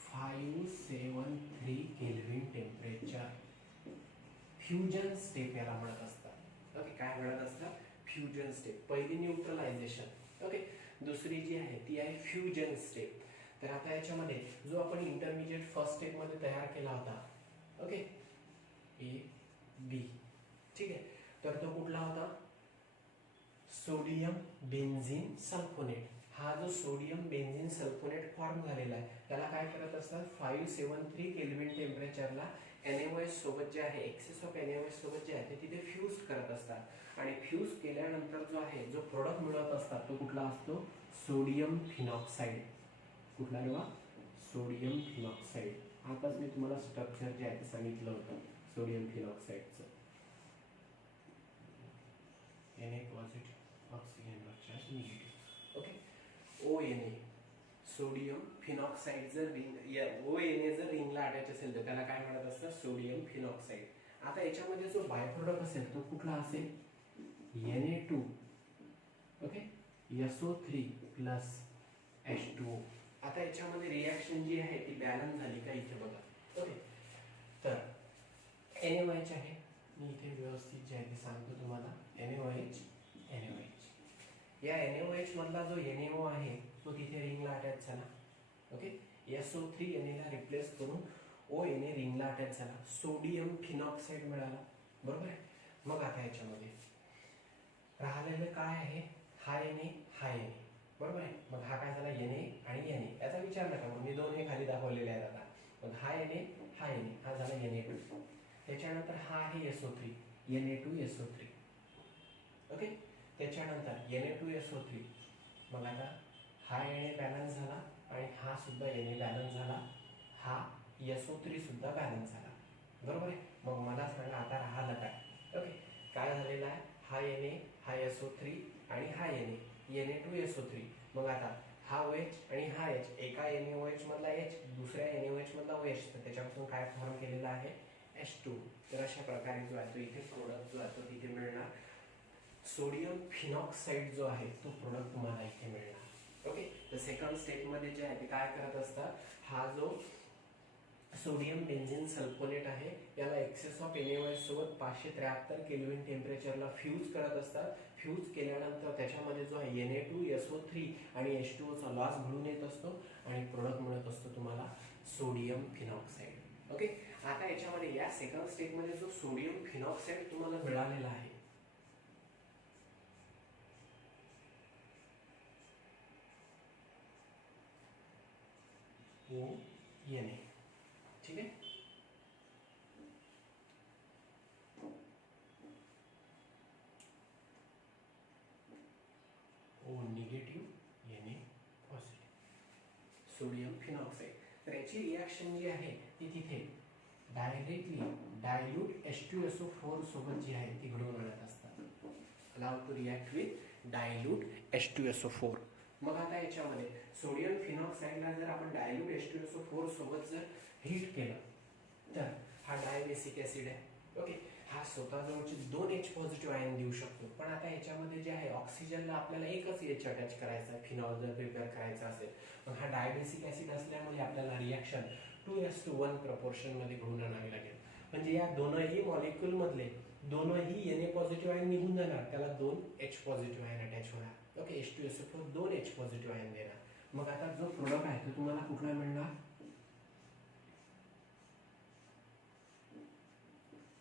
573 kelvin temperature. Fusion step याला म्हणत असतात. ओके, काय म्हणत असतात, फ्युजन स्टेप. पहिली न्यूट्रलायझेशन, ओके, दुसरी जी आहे ती आहे फ्युजन स्टेप. तर आता याच्यामध्ये जो आपण इंटरमिजिएट फर्स्ट स्टेप मध्ये तयार केला होता, ओके, AB, ठीक आहे, तर तो कुठला होता, सोडियम बेन्झीन सल्फोनेट. हा जो सोडियम बेन्झीन सल्फोनेट फॉर्म झालेला आहे त्याला काय करत असतात, 573 केल्विन टेम्परेचरला NaOH सोबत जे आहे, एक्सेस ऑफ NaOH सोबत जे आहे ते तिथे फ्यूज करत असतात आणि फ्यूज केल्यानंतर जो आहे जो प्रोडक्ट मिळत असतात तो कुठला असतो, सोडियम फिनॉक्साइड. कुठला रे वा, सोडियम फिनॉक्साइड. आताच मी तुम्हाला स्ट्रक्चर जे आहे ते सांगितलं होतं सोडियम फिनॉक्साइडचं. Na पॉझिटिव्ह, ऑक्सिजन वर charge negative. Okay, ONa sodium phenoxide. जर ONa जर रिंगला अटॅच असेल तर त्याला काय म्हणत असतात, सोडियम फिनॉक्साइड. आता याच्यामध्ये जो बाय प्रोडक्ट असेल तो कुठला असेल, Na2, okay, SO3 plus H2O. आता याच्यामध्ये रिएक्शन जी आहे ती बॅलन्स झाली का इथे बघा. ओके, तर NaOH आहे, मी इथे व्यवस्थित जे आहे ते सांगतो तुम्हाला. NaOH, या NaOH मधला जो NaO आहे तो तिथे रिंगला अटॅच झाला. ओके, SO3 Na ला रिप्लेस करून ONa रिंगला अटॅच झाला, सोडियम फिनॉक्साइड मिळाला, बरोबर आहे. मग आता याच्यामध्ये राहिलेलं काय आहे, हा Na, हा Na, बरोबर आहे. मग हा काय झाला, Na आणि Na. याचा विचार नका, मी दोन हे खाली दाखवलेले आहेत. आता मग हा Na हा झाला Na2. त्याच्यानंतर हा आहे SO3 Na2SO3. ओके. त्याच्यानंतर Na2SO3. मग आता हा Na बॅलन्स झाला आणि हा सुद्धा Na बॅलन्स झाला, हा SO3 सुद्धा बॅलन्स झाला. बरोबर आहे. मग मला सांगा आता राहिलं काय. ओके. काय झालेलं आहे, हा Na हा SO3 आणि हा Na Na2SO3. मग आता हा OH आणि हा H, एका NaOH मधला H दुसऱ्या NaOH मधला OH, तर त्याच्यापासून काय फॉर्म केलेला आहे H2. तर अशा प्रकारे जो आहे तो इथे प्रोडक्ट जो आहे तो तिथे मिळणार. सोडियम फिनॉक्साइड जो आहे तो प्रोडक्ट तुम्हाला इथे मिळणार. ओके. तर सेकंड स्टेप मध्ये जे आहे ते काय करत असतात, हा जो सोडियम बेन्झीन सल्फोनेट आहे याला एक्सेस ऑफ NaOH सोबत 573 केल्विन टेम्परेचरला फ्यूज करत असतात. फ्यूज केल्यानंतर त्याच्यामध्ये जो आहे Na2SO3 आणि H2O चा लॉस घडून येत असतो आणि प्रोडक्ट मिळत असतो तुम्हाला सोडियम फिनॉक्साइड. ओके. आता याच्यामध्ये या सेकंड स्टेप मध्ये जो सोडियम फिनॉक्साइड तुम्हाला मिळालेला आहे वो Na. ठीक आहे. O negative Na positive sodium phenoxide. तर याची रिॲक्शन जी आहे ती तिथे डायरेक्टली डायल्यूट H2SO4 सोबत जी आहे ती घडवून आणत असतात. Allow to react with dilute H2SO4. मग आता याच्यामध्ये सोडियम फिनॉक्साइडला जर आपण डायल्यूट H2SO4 सोबत जर हीट केलं तर हा डायबेसिक ऍसिड आहे. ओके. हा स्वतःजवळचे 2 H पॉझिटिव्ह आयन देऊ शकतो. पण आता याच्यामध्ये जे आहे ऑक्सिजनला आपल्याला एकच H अटॅच करायचा आहे फिनॉल जर प्रिपेअर करायचा असेल. मग हा डायबेसिक ऍसिड असल्यामुळे आपल्याला रिॲक्शन 2:1 प्रपोर्शन मध्ये घडून आणावी लागेल. म्हणजे या दोनही मॉलिक्यूल मधले दोनही Na पॉझिटिव्ह आयन निघून जाणार, त्याला 2 H पॉझिटिव्ह आयन अटॅच होणार. Okay. H2SO4 2 H positive ion देणार. मग आता जो प्रोडक्ट आहे तो तुम्हाला कुठला मिळणार,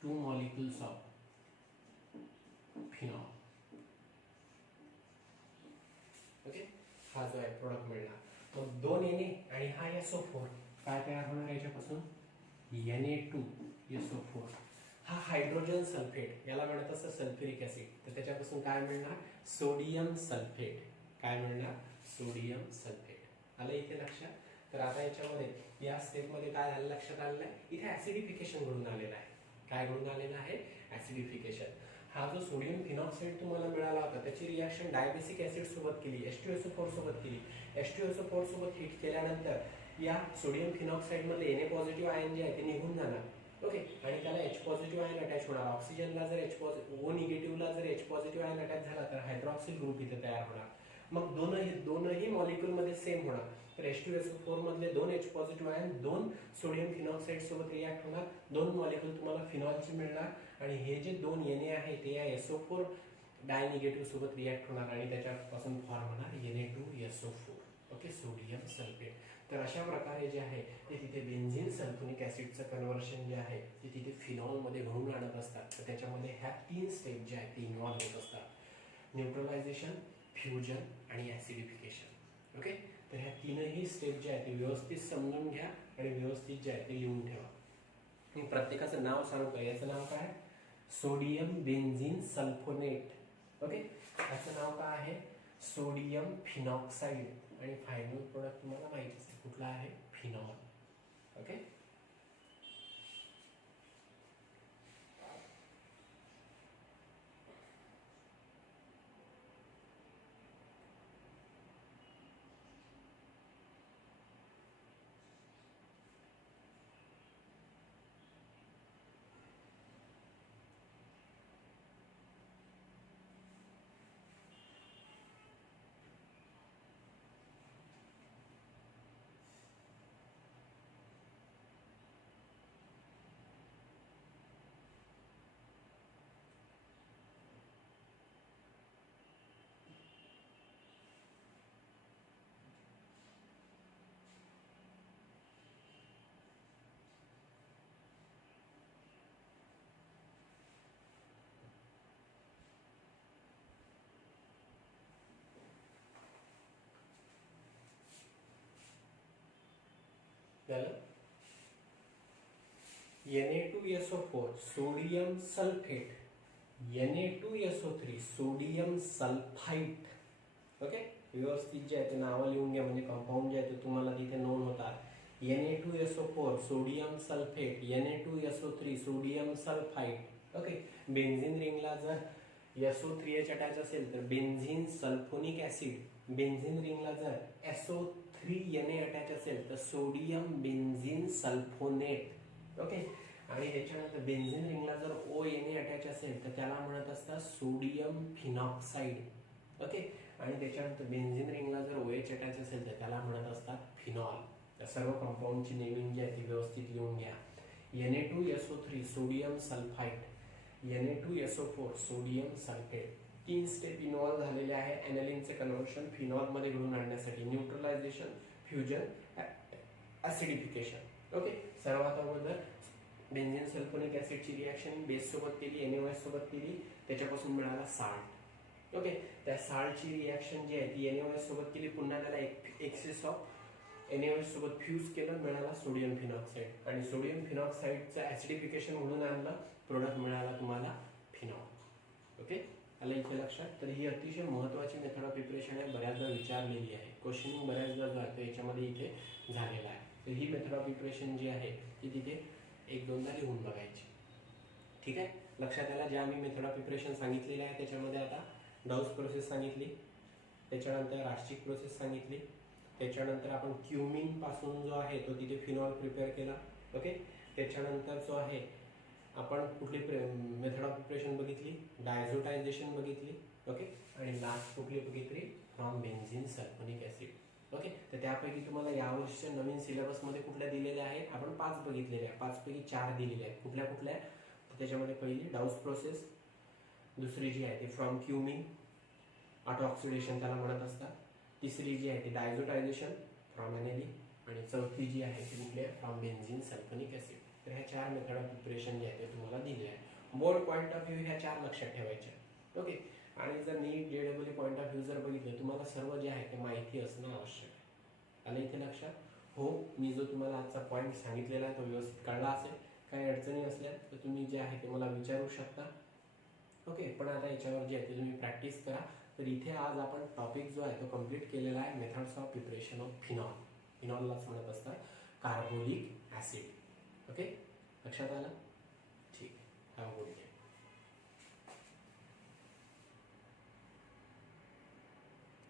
2 molecules of phenol. ओके. हा जो आहे प्रोडक्ट मिळणार. मग 2 Na आणि हा SO4 काय तयार होणार याच्यापासून Na2SO4. हा हायड्रोजन सल्फेट याला म्हणत असतं सल्फ्युरिक ऍसिड. तर त्याच्यापासून काय मिळणार सोडियम सल्फेट. काय मिळणार सोडियम सल्फेट. आलं इथे लक्षात. तर आता याच्यामध्ये या स्टेप मध्ये काय आलं लक्षात आलेलं आहे, इथे ऍसिडिफिकेशन घडून आलेलं आहे. काय घडून आलेलं आहे ऍसिडिफिकेशन. हा जो सोडियम फिनॉक्साइड तुम्हाला मिळाला होता त्याची रिॲक्शन डायबेसिक ऍसिड सोबत केली, H2SO4 सोबत केली. H2SO4 सोबत हीट केल्यानंतर या सोडियम फिनॉक्साइड मध्ये Na पॉझिटिव्ह आयन जे आहे ते निघून जाणार. ओके. आणि त्याला H पॉझिटिव्ह आयन अटॅच होणार. ऑक्सिजनला जर H पॉझिटिव्ह, O निगेटिव्हला जर H पॉझिटिव्ह आयन अटॅच झाला तर हायड्रॉक्सिल ग्रुप इथे तयार होणार. मग दोनही मॉलिक्यूल मध्ये सेम होणार. तर H2SO4 मधले 2 H positive ion 2 sodium phenoxide सोबत रिॲक्ट होणार. 2 मॉलिक्यूल तुम्हाला फिनॉलचे मिळणार आणि हे जे 2 Na आहे ते या SO4 डाय निगेटिव्ह सोबत रिॲक्ट होणार आणि त्याच्यापासून फॉर्म होणार Na2SO4. ओके. Sodium sulphate. तर अशा प्रकारे जे आहे ते तिथे बेन्झीन सल्फ्युरिक ऍसिडचं कन्व्हर्शन जे आहे ते तिथे फिनॉल मध्ये घडून आणत असतात. तर त्याच्यामध्ये ह्या 3 स्टेप जे आहेत ते इन्व्हॉल्व होत असतात, न्यूट्रलायझेशन, फ्युजन आणि ऍसिडिफिकेशन. ओके. तर ह्या तीनही स्टेप जे आहेत ते व्यवस्थित समजून घ्या आणि व्यवस्थित जे आहे ते लिहून ठेवा. मी प्रत्येकाचं नाव सांगतो. याचं नाव काय, सोडियम बेन्झीन सल्फोनेट. ओके. याचं नाव काय आहे सोडियम फिनॉक्साइड आणि फायनल प्रोडक्ट तुम्हाला माहितीच आहे कुठला आहे फिनॉल. ओके. झालं. Na2SO4 sodium sulphate, Na2SO3 sodium sulphite. Okay, व्यवस्थित जे आहे ते नावं लिहून घ्या म्हणजे कंपाऊंड जे आहे ते तुम्हाला तिथे नोंद होतात. Na2SO4 sodium sulphate, Na2SO3 sodium sulphite. Okay, benzene रिंगला जर SO3H अटॅच असेल तर बेन्झिन सल्फोनिक ऍसिड, बेन्झिन रिंगला जर SO3Na अटॅच असेल तर सोडियम बेन्झिन सल्फोनेट. ओके, आणि त्याच्यानंतर बेन्झिन रिंगला जर ONa अटॅच असेल तर त्याला म्हणत असतात सोडियम फिनॉक्साइड. ओके, आणि त्याच्यानंतर बेन्झिन रिंगला जर OH अटॅच असेल तर त्याला म्हणत असतात फिनॉल. या सर्व कंपाऊंडची नेमिंग जी आहे ती व्यवस्थित लिहून घ्या. Na2SO3 sodium sulphite, Na2SO4 sodium sulphate. 3 step involve झालेले आहे ॲनालिनचे कन्व्हर्शन फिनॉल मध्ये घडून आणण्यासाठी. Neutralisation, fusion, ऍसिडिफिकेशन. ओके, सर्वात अगोदर बेन्झिन सल्फोनिक ऍसिडची रिॲक्शन बेस सोबत केली, NaOH सोबत केली, त्याच्यापासून मिळाला साल्ट. ओके, त्या साल्टची रिॲक्शन जी आहे ती NaOH सोबत केली, पुन्हा त्याला एक्सेस ऑफ NaOH सोबत फ्यूज केलं, मिळाला सोडियम फिनॉक्साइड. आणि सोडियम फिनॉक्साइडचं ऍसिडिफिकेशन म्हणून आणलं, प्रोडक्ट मिळाला तुम्हाला फिनॉल. ओके, आलं इथे लक्षात. तर ही अतिशय महत्त्वाची मेथड ऑफ प्रिपरेशन आहे, बऱ्याचदा विचारलेली आहे, क्वेश्चनिंग बऱ्याचदा जो आहे तो याच्यामध्ये इथे झालेला आहे. तर ही मेथड ऑफ प्रिपरेशन जी आहे ती तिथे एक दोनदा लिहून बघायची. ठीक आहे, लक्षात आला. ज्या मी मेथड ऑफ प्रिपरेशन सांगितलेल्या आहे त्याच्यामध्ये आता डाउस प्रोसेस सांगितली, त्याच्यानंतर रास्टिक प्रोसेस सांगितली, त्याच्यानंतर आपण क्युमिन पासून जो आहे तो तिथे फिनॉल प्रिपेअर केला. ओके, त्याच्यानंतर जो आहे आपण कुठली मेथड ऑफ प्रिपरेशन बघितली, डायझोटायझेशन बघितली. ओके, आणि लास्ट कुठली बघितली, from benzene sulphonic acid. Okay, तर त्यापैकी तुम्हाला यावर्षीच्या नवीन सिलेबसमध्ये कुठल्या दिलेल्या आहेत, आपण 5 बघितलेल्या आहे, 5 पैकी 4 दिलेल्या आहेत. कुठल्या कुठल्या, तर त्याच्यामध्ये पहिली डाउस प्रोसेस, दुसरी जी आहे ती फ्रॉम क्युमिन, ऑटो ऑक्सिडेशन त्याला म्हणत असतात, तिसरी जी आहे ती डायझोटायझेशन फ्रॉम ॲनिलीन, आणि चौथी जी आहे ती कुठली आहे, फ्रॉम बेन्झिन सल्फोनिक ऍसिड. तर ह्या 4 मेथड ऑफ प्रिपरेशन जे आहे ते तुम्हाला दिले आहे. बोर्ड पॉईंट ऑफ व्ह्यू ह्या 4 लक्षात ठेवायच्या. ओके, आणि जर नीट JEE पॉईंट ऑफ व्ह्यू जर बघितलं, तुम्हाला सर्व जे आहे ते माहिती असणं आवश्यक आहे. आलं इथे लक्षात. हो, मी जो तुम्हाला आजचा पॉईंट सांगितलेला आहे तो व्यवस्थित कळला असेल. काही अडचणी असल्या तर तुम्ही जे आहे ते मला विचारू शकता. ओके, पण आता याच्यावर जे आहे ते तुम्ही प्रॅक्टिस करा. तर इथे आज आपण टॉपिक जो आहे तो कम्प्लीट केलेला आहे, methods of preparation of phenol. फिनॉललाच म्हणत असतात कार्बोलिक ऍसिड. ओके, लक्षात आलं.